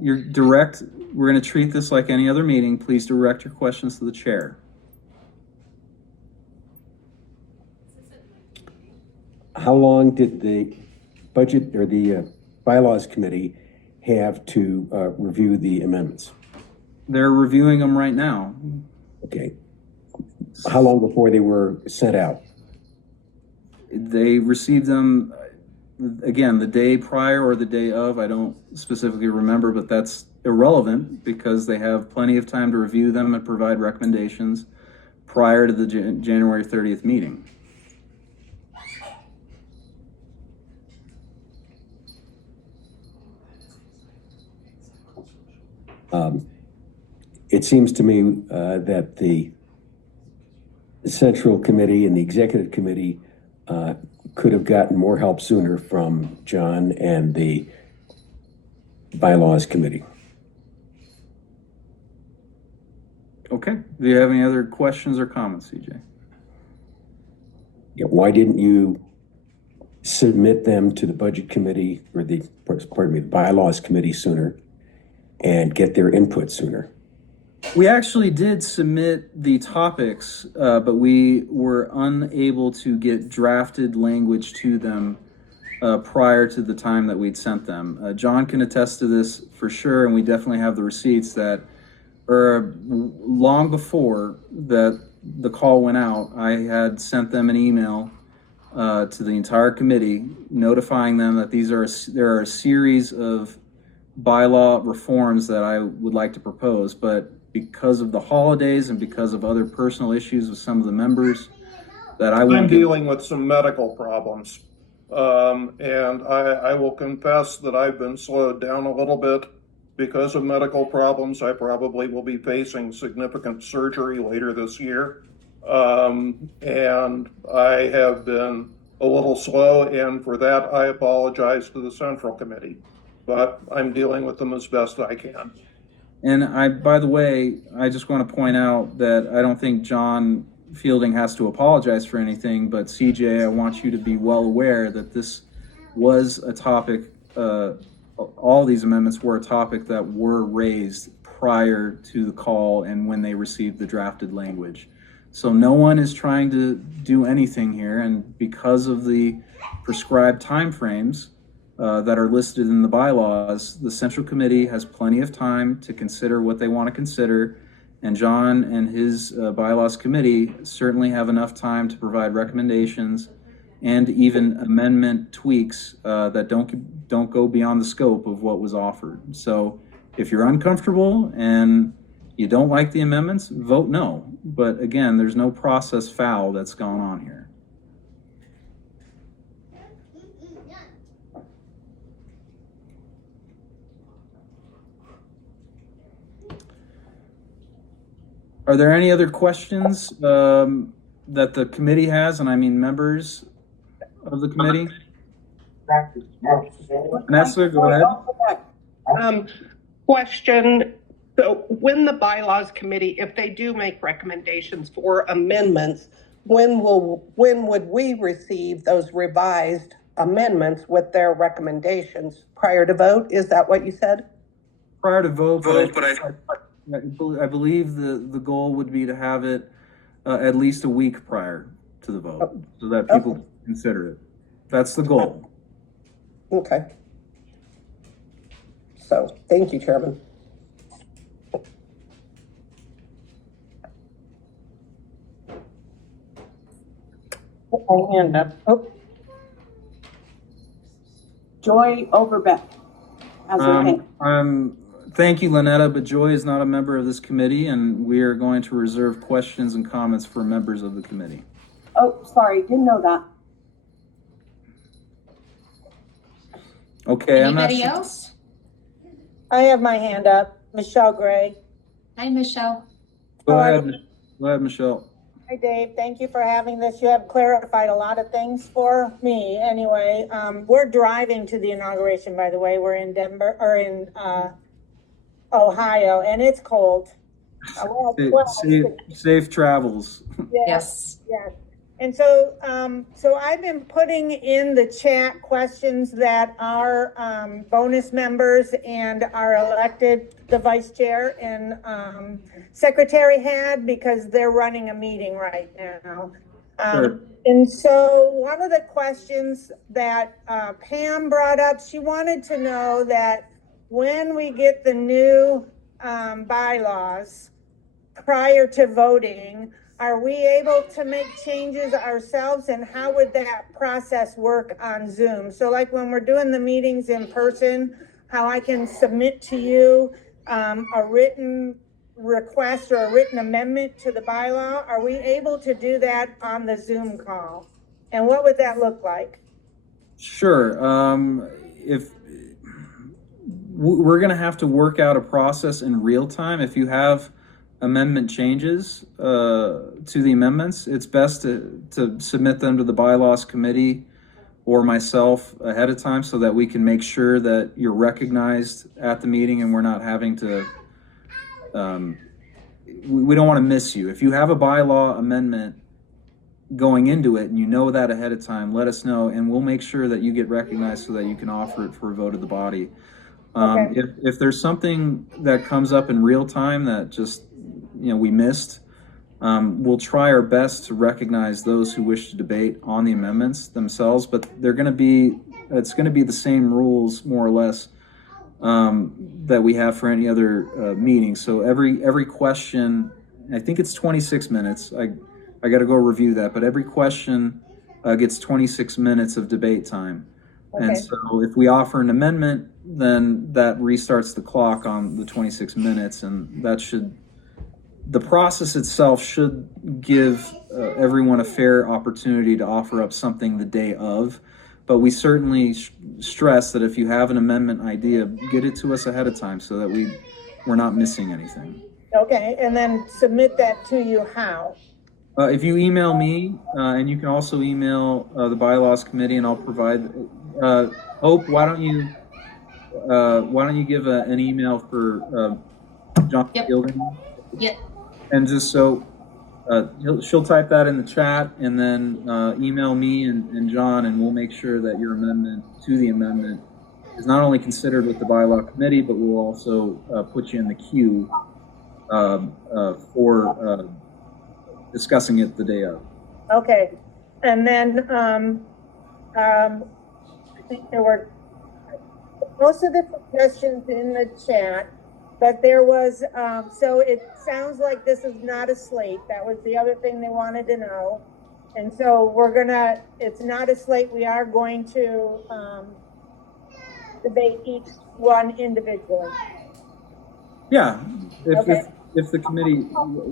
you're direct. We're going to treat this like any other meeting. Please direct your questions to the chair. How long did the budget or the bylaws committee have to review the amendments? They're reviewing them right now. Okay. How long before they were sent out? They received them, again, the day prior or the day of. I don't specifically remember, but that's irrelevant because they have plenty of time to review them and provide recommendations prior to the January 30th meeting. It seems to me that the Central Committee and the Executive Committee could have gotten more help sooner from John and the Bylaws Committee. Okay. Do you have any other questions or comments, CJ? Yeah, why didn't you submit them to the Budget Committee or the Bylaws Committee sooner? and get their input sooner. We actually did submit the topics, but we were unable to get drafted language to them prior to the time that we'd sent them. John can attest to this for sure, and we definitely have the receipts that long before that the call went out, I had sent them an email to the entire committee notifying them that there are a series of bylaw reforms that I would like to propose, but because of the holidays and because of other personal issues with some of the members, that I'm dealing with some medical problems. And I will confess that I've been slowed down a little bit because of medical problems. I probably will be facing significant surgery later this year. And I have been a little slow, and for that I apologize to the Central Committee, but I'm dealing with them as best I can. And by the way, I just want to point out that I don't think John Fielding has to apologize for anything, but CJ, I want you to be well aware that this was a topic, all these amendments were a topic that were raised prior to the call and when they received the drafted language. So no one is trying to do anything here, and because of the prescribed timeframes that are listed in the bylaws, the Central Committee has plenty of time to consider what they want to consider, and John and his bylaws committee certainly have enough time to provide recommendations and even amendment tweaks that don't go beyond the scope of what was offered. So if you're uncomfortable and you don't like the amendments, vote no. But again, there's no process foul that's gone on here. Are there any other questions that the committee has, and I mean members of the committee? Vanessa, go ahead. Question. So when the bylaws committee, if they do make recommendations for amendments, when would we receive those revised amendments with their recommendations? Prior to vote? Is that what you said? Prior to vote, but I believe the goal would be to have it at least a week prior to the vote, so that people can consider it. That's the goal. Okay. So, thank you, Chairman. Hand up. Oh, Joy Overbeck has her hand. Thank you, Lynetta, but Joy is not a member of this committee, and we are going to reserve questions and comments for members of the committee. Oh, sorry, didn't know that. Okay. Anybody else? I have my hand up. Michelle Gray. Hi, Michelle. Go ahead, Michelle. Hi, Dave. Thank you for having this. You have clarified a lot of things for me. Anyway, we're driving to the inauguration, by the way. We're in Denver, or in Ohio, and it's cold. Safe travels. Yes. Yes. And so, so I've been putting in the chat questions that our bonus members and our elected, the vice chair and secretary had, because they're running a meeting right now. Sure. And so one of the questions that Pam brought up, she wanted to know that when we get the new bylaws prior to voting, are we able to make changes ourselves, and how would that process work on Zoom? So like when we're doing the meetings in person, how I can submit to you a written request or a written amendment to the bylaw, are we able to do that on the Zoom call? And what would that look like? Sure. If we're going to have to work out a process in real time, if you have amendment changes to the amendments, it's best to submit them to the bylaws committee or myself ahead of time, so that we can make sure that you're recognized at the meeting and we're not having to, we don't want to miss you. If you have a bylaw amendment going into it and you know that ahead of time, let us know and we'll make sure that you get recognized so that you can offer it for a vote of the body. Okay. If there's something that comes up in real time that just, we missed, we'll try our best to recognize those who wish to debate on the amendments themselves, but it's going to be the same rules, more or less, that we have for any other meeting. So every question, I think it's 26 minutes. I got to go review that, but every question gets 26 minutes of debate time. Okay. And so if we offer an amendment, then that restarts the clock on the 26 minutes, and the process itself should give everyone a fair opportunity to offer up something the day of. But we certainly stress that if you have an amendment idea, get it to us ahead of time so that we're not missing anything. Okay, and then submit that to you how? If you email me, and you can also email the bylaws committee, and I'll provide. Hope, why don't you give an email for John Gilden? Yep. And just so she'll type that in the chat, and then email me and John, and we'll make sure that your amendment to the amendment is not only considered with the bylaw committee, but we'll also put you in the queue for discussing it the day of. Okay, and then I think there were most of the questions in the chat, but there was, so it sounds like this is not a slate. That was the other thing they wanted to know. And so it's not a slate. We are going to debate each one individually. Yeah, Okay. if the committee,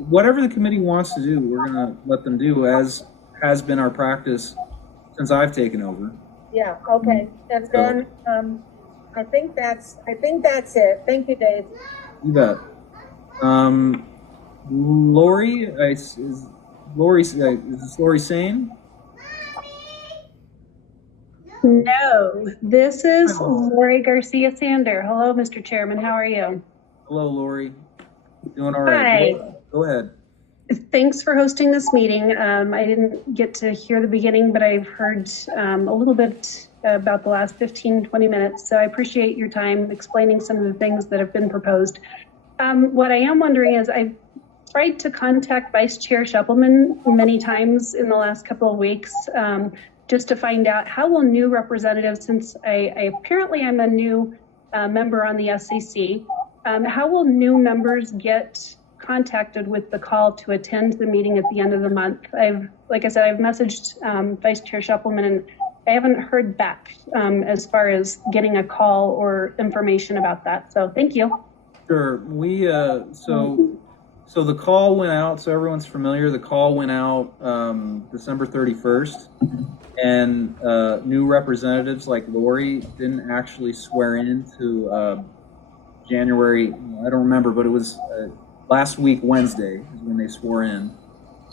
whatever the committee wants to do, we're gonna let them do, as has been our practice since I've taken over. Yeah, okay, that's done. I think that's it. Thank you, Dave. You bet. Lori, is this Lori sane? No, this is Lori Garcia Sander. Hello, Mr. Chairman. How are you? Hello, Lori. Doing all right. Hi. Go ahead. Thanks for hosting this meeting. I didn't get to hear the beginning, but I've heard a little bit about the last 15, 20 minutes. So I appreciate your time explaining some of the things that have been proposed. What I am wondering is I've tried to contact Vice Chair Shuppleman many times in the last couple of weeks just to find out how will new representatives, since apparently I'm a new member on the SCC, how will new members get contacted with the call to attend the meeting at the end of the month? Like I said, I've messaged Vice Chair Shuppleman, and I haven't heard back as far as getting a call or information about that. So thank you. Sure. We so the call went out. So everyone's familiar. The call went out December 31st, and new representatives like Lori didn't actually swear in to January. I don't remember, but it was last week Wednesday is when they swore in,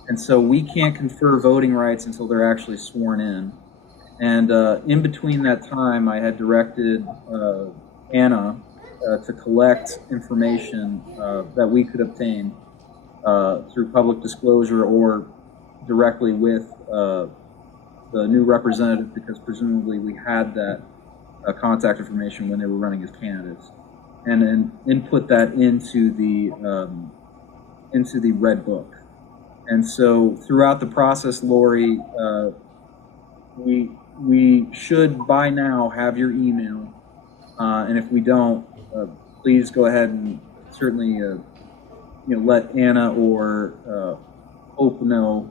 and so we can't confer voting rights until they're actually sworn in. And in between that time, I had directed Anna to collect information that we could obtain through public disclosure or directly with the new representative, because presumably we had that contact information when they were running as candidates, and input that into the red book. And so throughout the process, Lori, we should by now have your email, and if we don't, please go ahead and certainly let Anna or Hope know.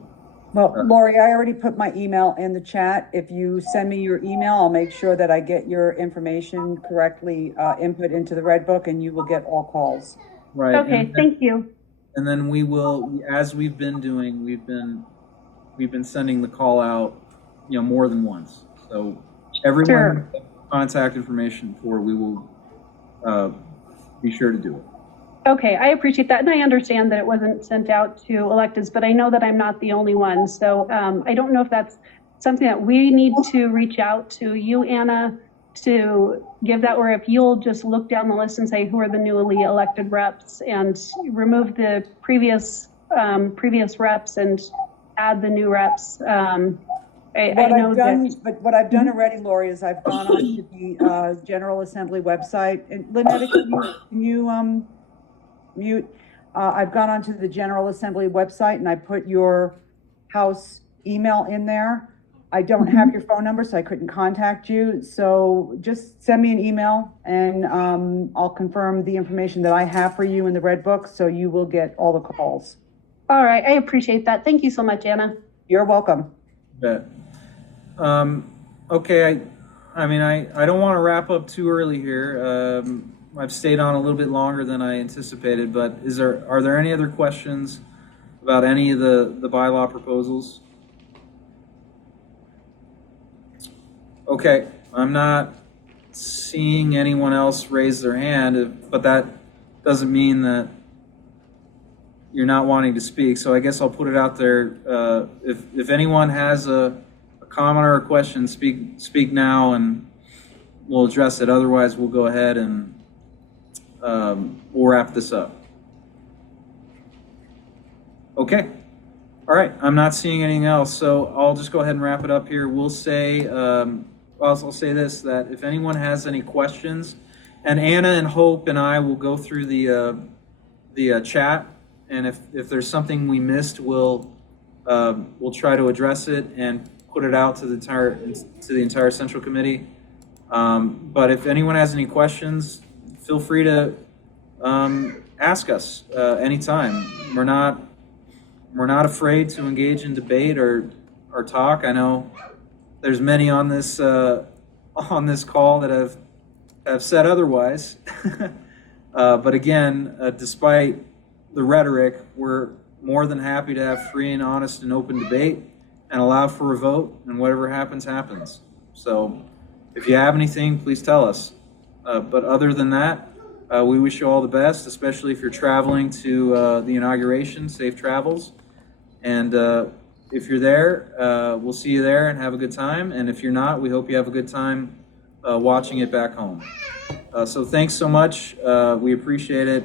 Well, Lori, I already put my email in the chat. If you send me your email, I'll make sure that I get your information correctly input into the red book, and you will get all calls. Right. Okay, thank you. And then we will, as we've been doing, we've been sending the call out, more than once. So everyone Sure. contact information for, we will be sure to do it. Okay, I appreciate that. And I understand that it wasn't sent out to electeds, but I know that I'm not the only one. So I don't know if that's something that we need to reach out to you, Anna, to give that, or if you'll just look down the list and say who are the newly elected reps and remove the previous reps and add the new reps. I What know I've done, that. but what I've done already, Lori, is I've gone on to the General Assembly website. And Lynetta, can you mute? I've gone onto the General Assembly website and I put your house email in there. I don't have your phone number, so I couldn't contact you. So just send me an email and I'll confirm the information that I have for you in the Red Book, so you will get all the calls. All right, I appreciate that. Thank you so much, Anna. You're welcome. Bet. Okay, I mean, I don't want to wrap up too early here. I've stayed on a little bit longer than I anticipated, but are there any other questions about any of the bylaw proposals? Okay, I'm not seeing anyone else raise their hand, but that doesn't mean that you're not wanting to speak. So I guess I'll put it out there. If anyone has a comment or a question, speak now and we'll address it. Otherwise, we'll go ahead and we'll wrap this up. Okay. All right. I'm not seeing anything else, so I'll just go ahead and wrap it up here. We'll say, I'll say this, that if anyone has any questions, and Anna and Hope and I will go through the chat, and if there's something we missed, we'll try to address it and put it out to the entire Central Committee. But if anyone has any questions, feel free to ask us anytime. We're not afraid to engage in debate or talk. I know there's many on this call that have said otherwise. But again, despite the rhetoric, we're more than happy to have free and honest and open debate and allow for a vote, and whatever happens, happens. So if you have anything, please tell us. But other than that, we wish you all the best, especially if you're traveling to the inauguration. Safe travels. And if you're there, we'll see you there and have a good time. And if you're not, we hope you have a good time watching it back home. So thanks so much. We appreciate it.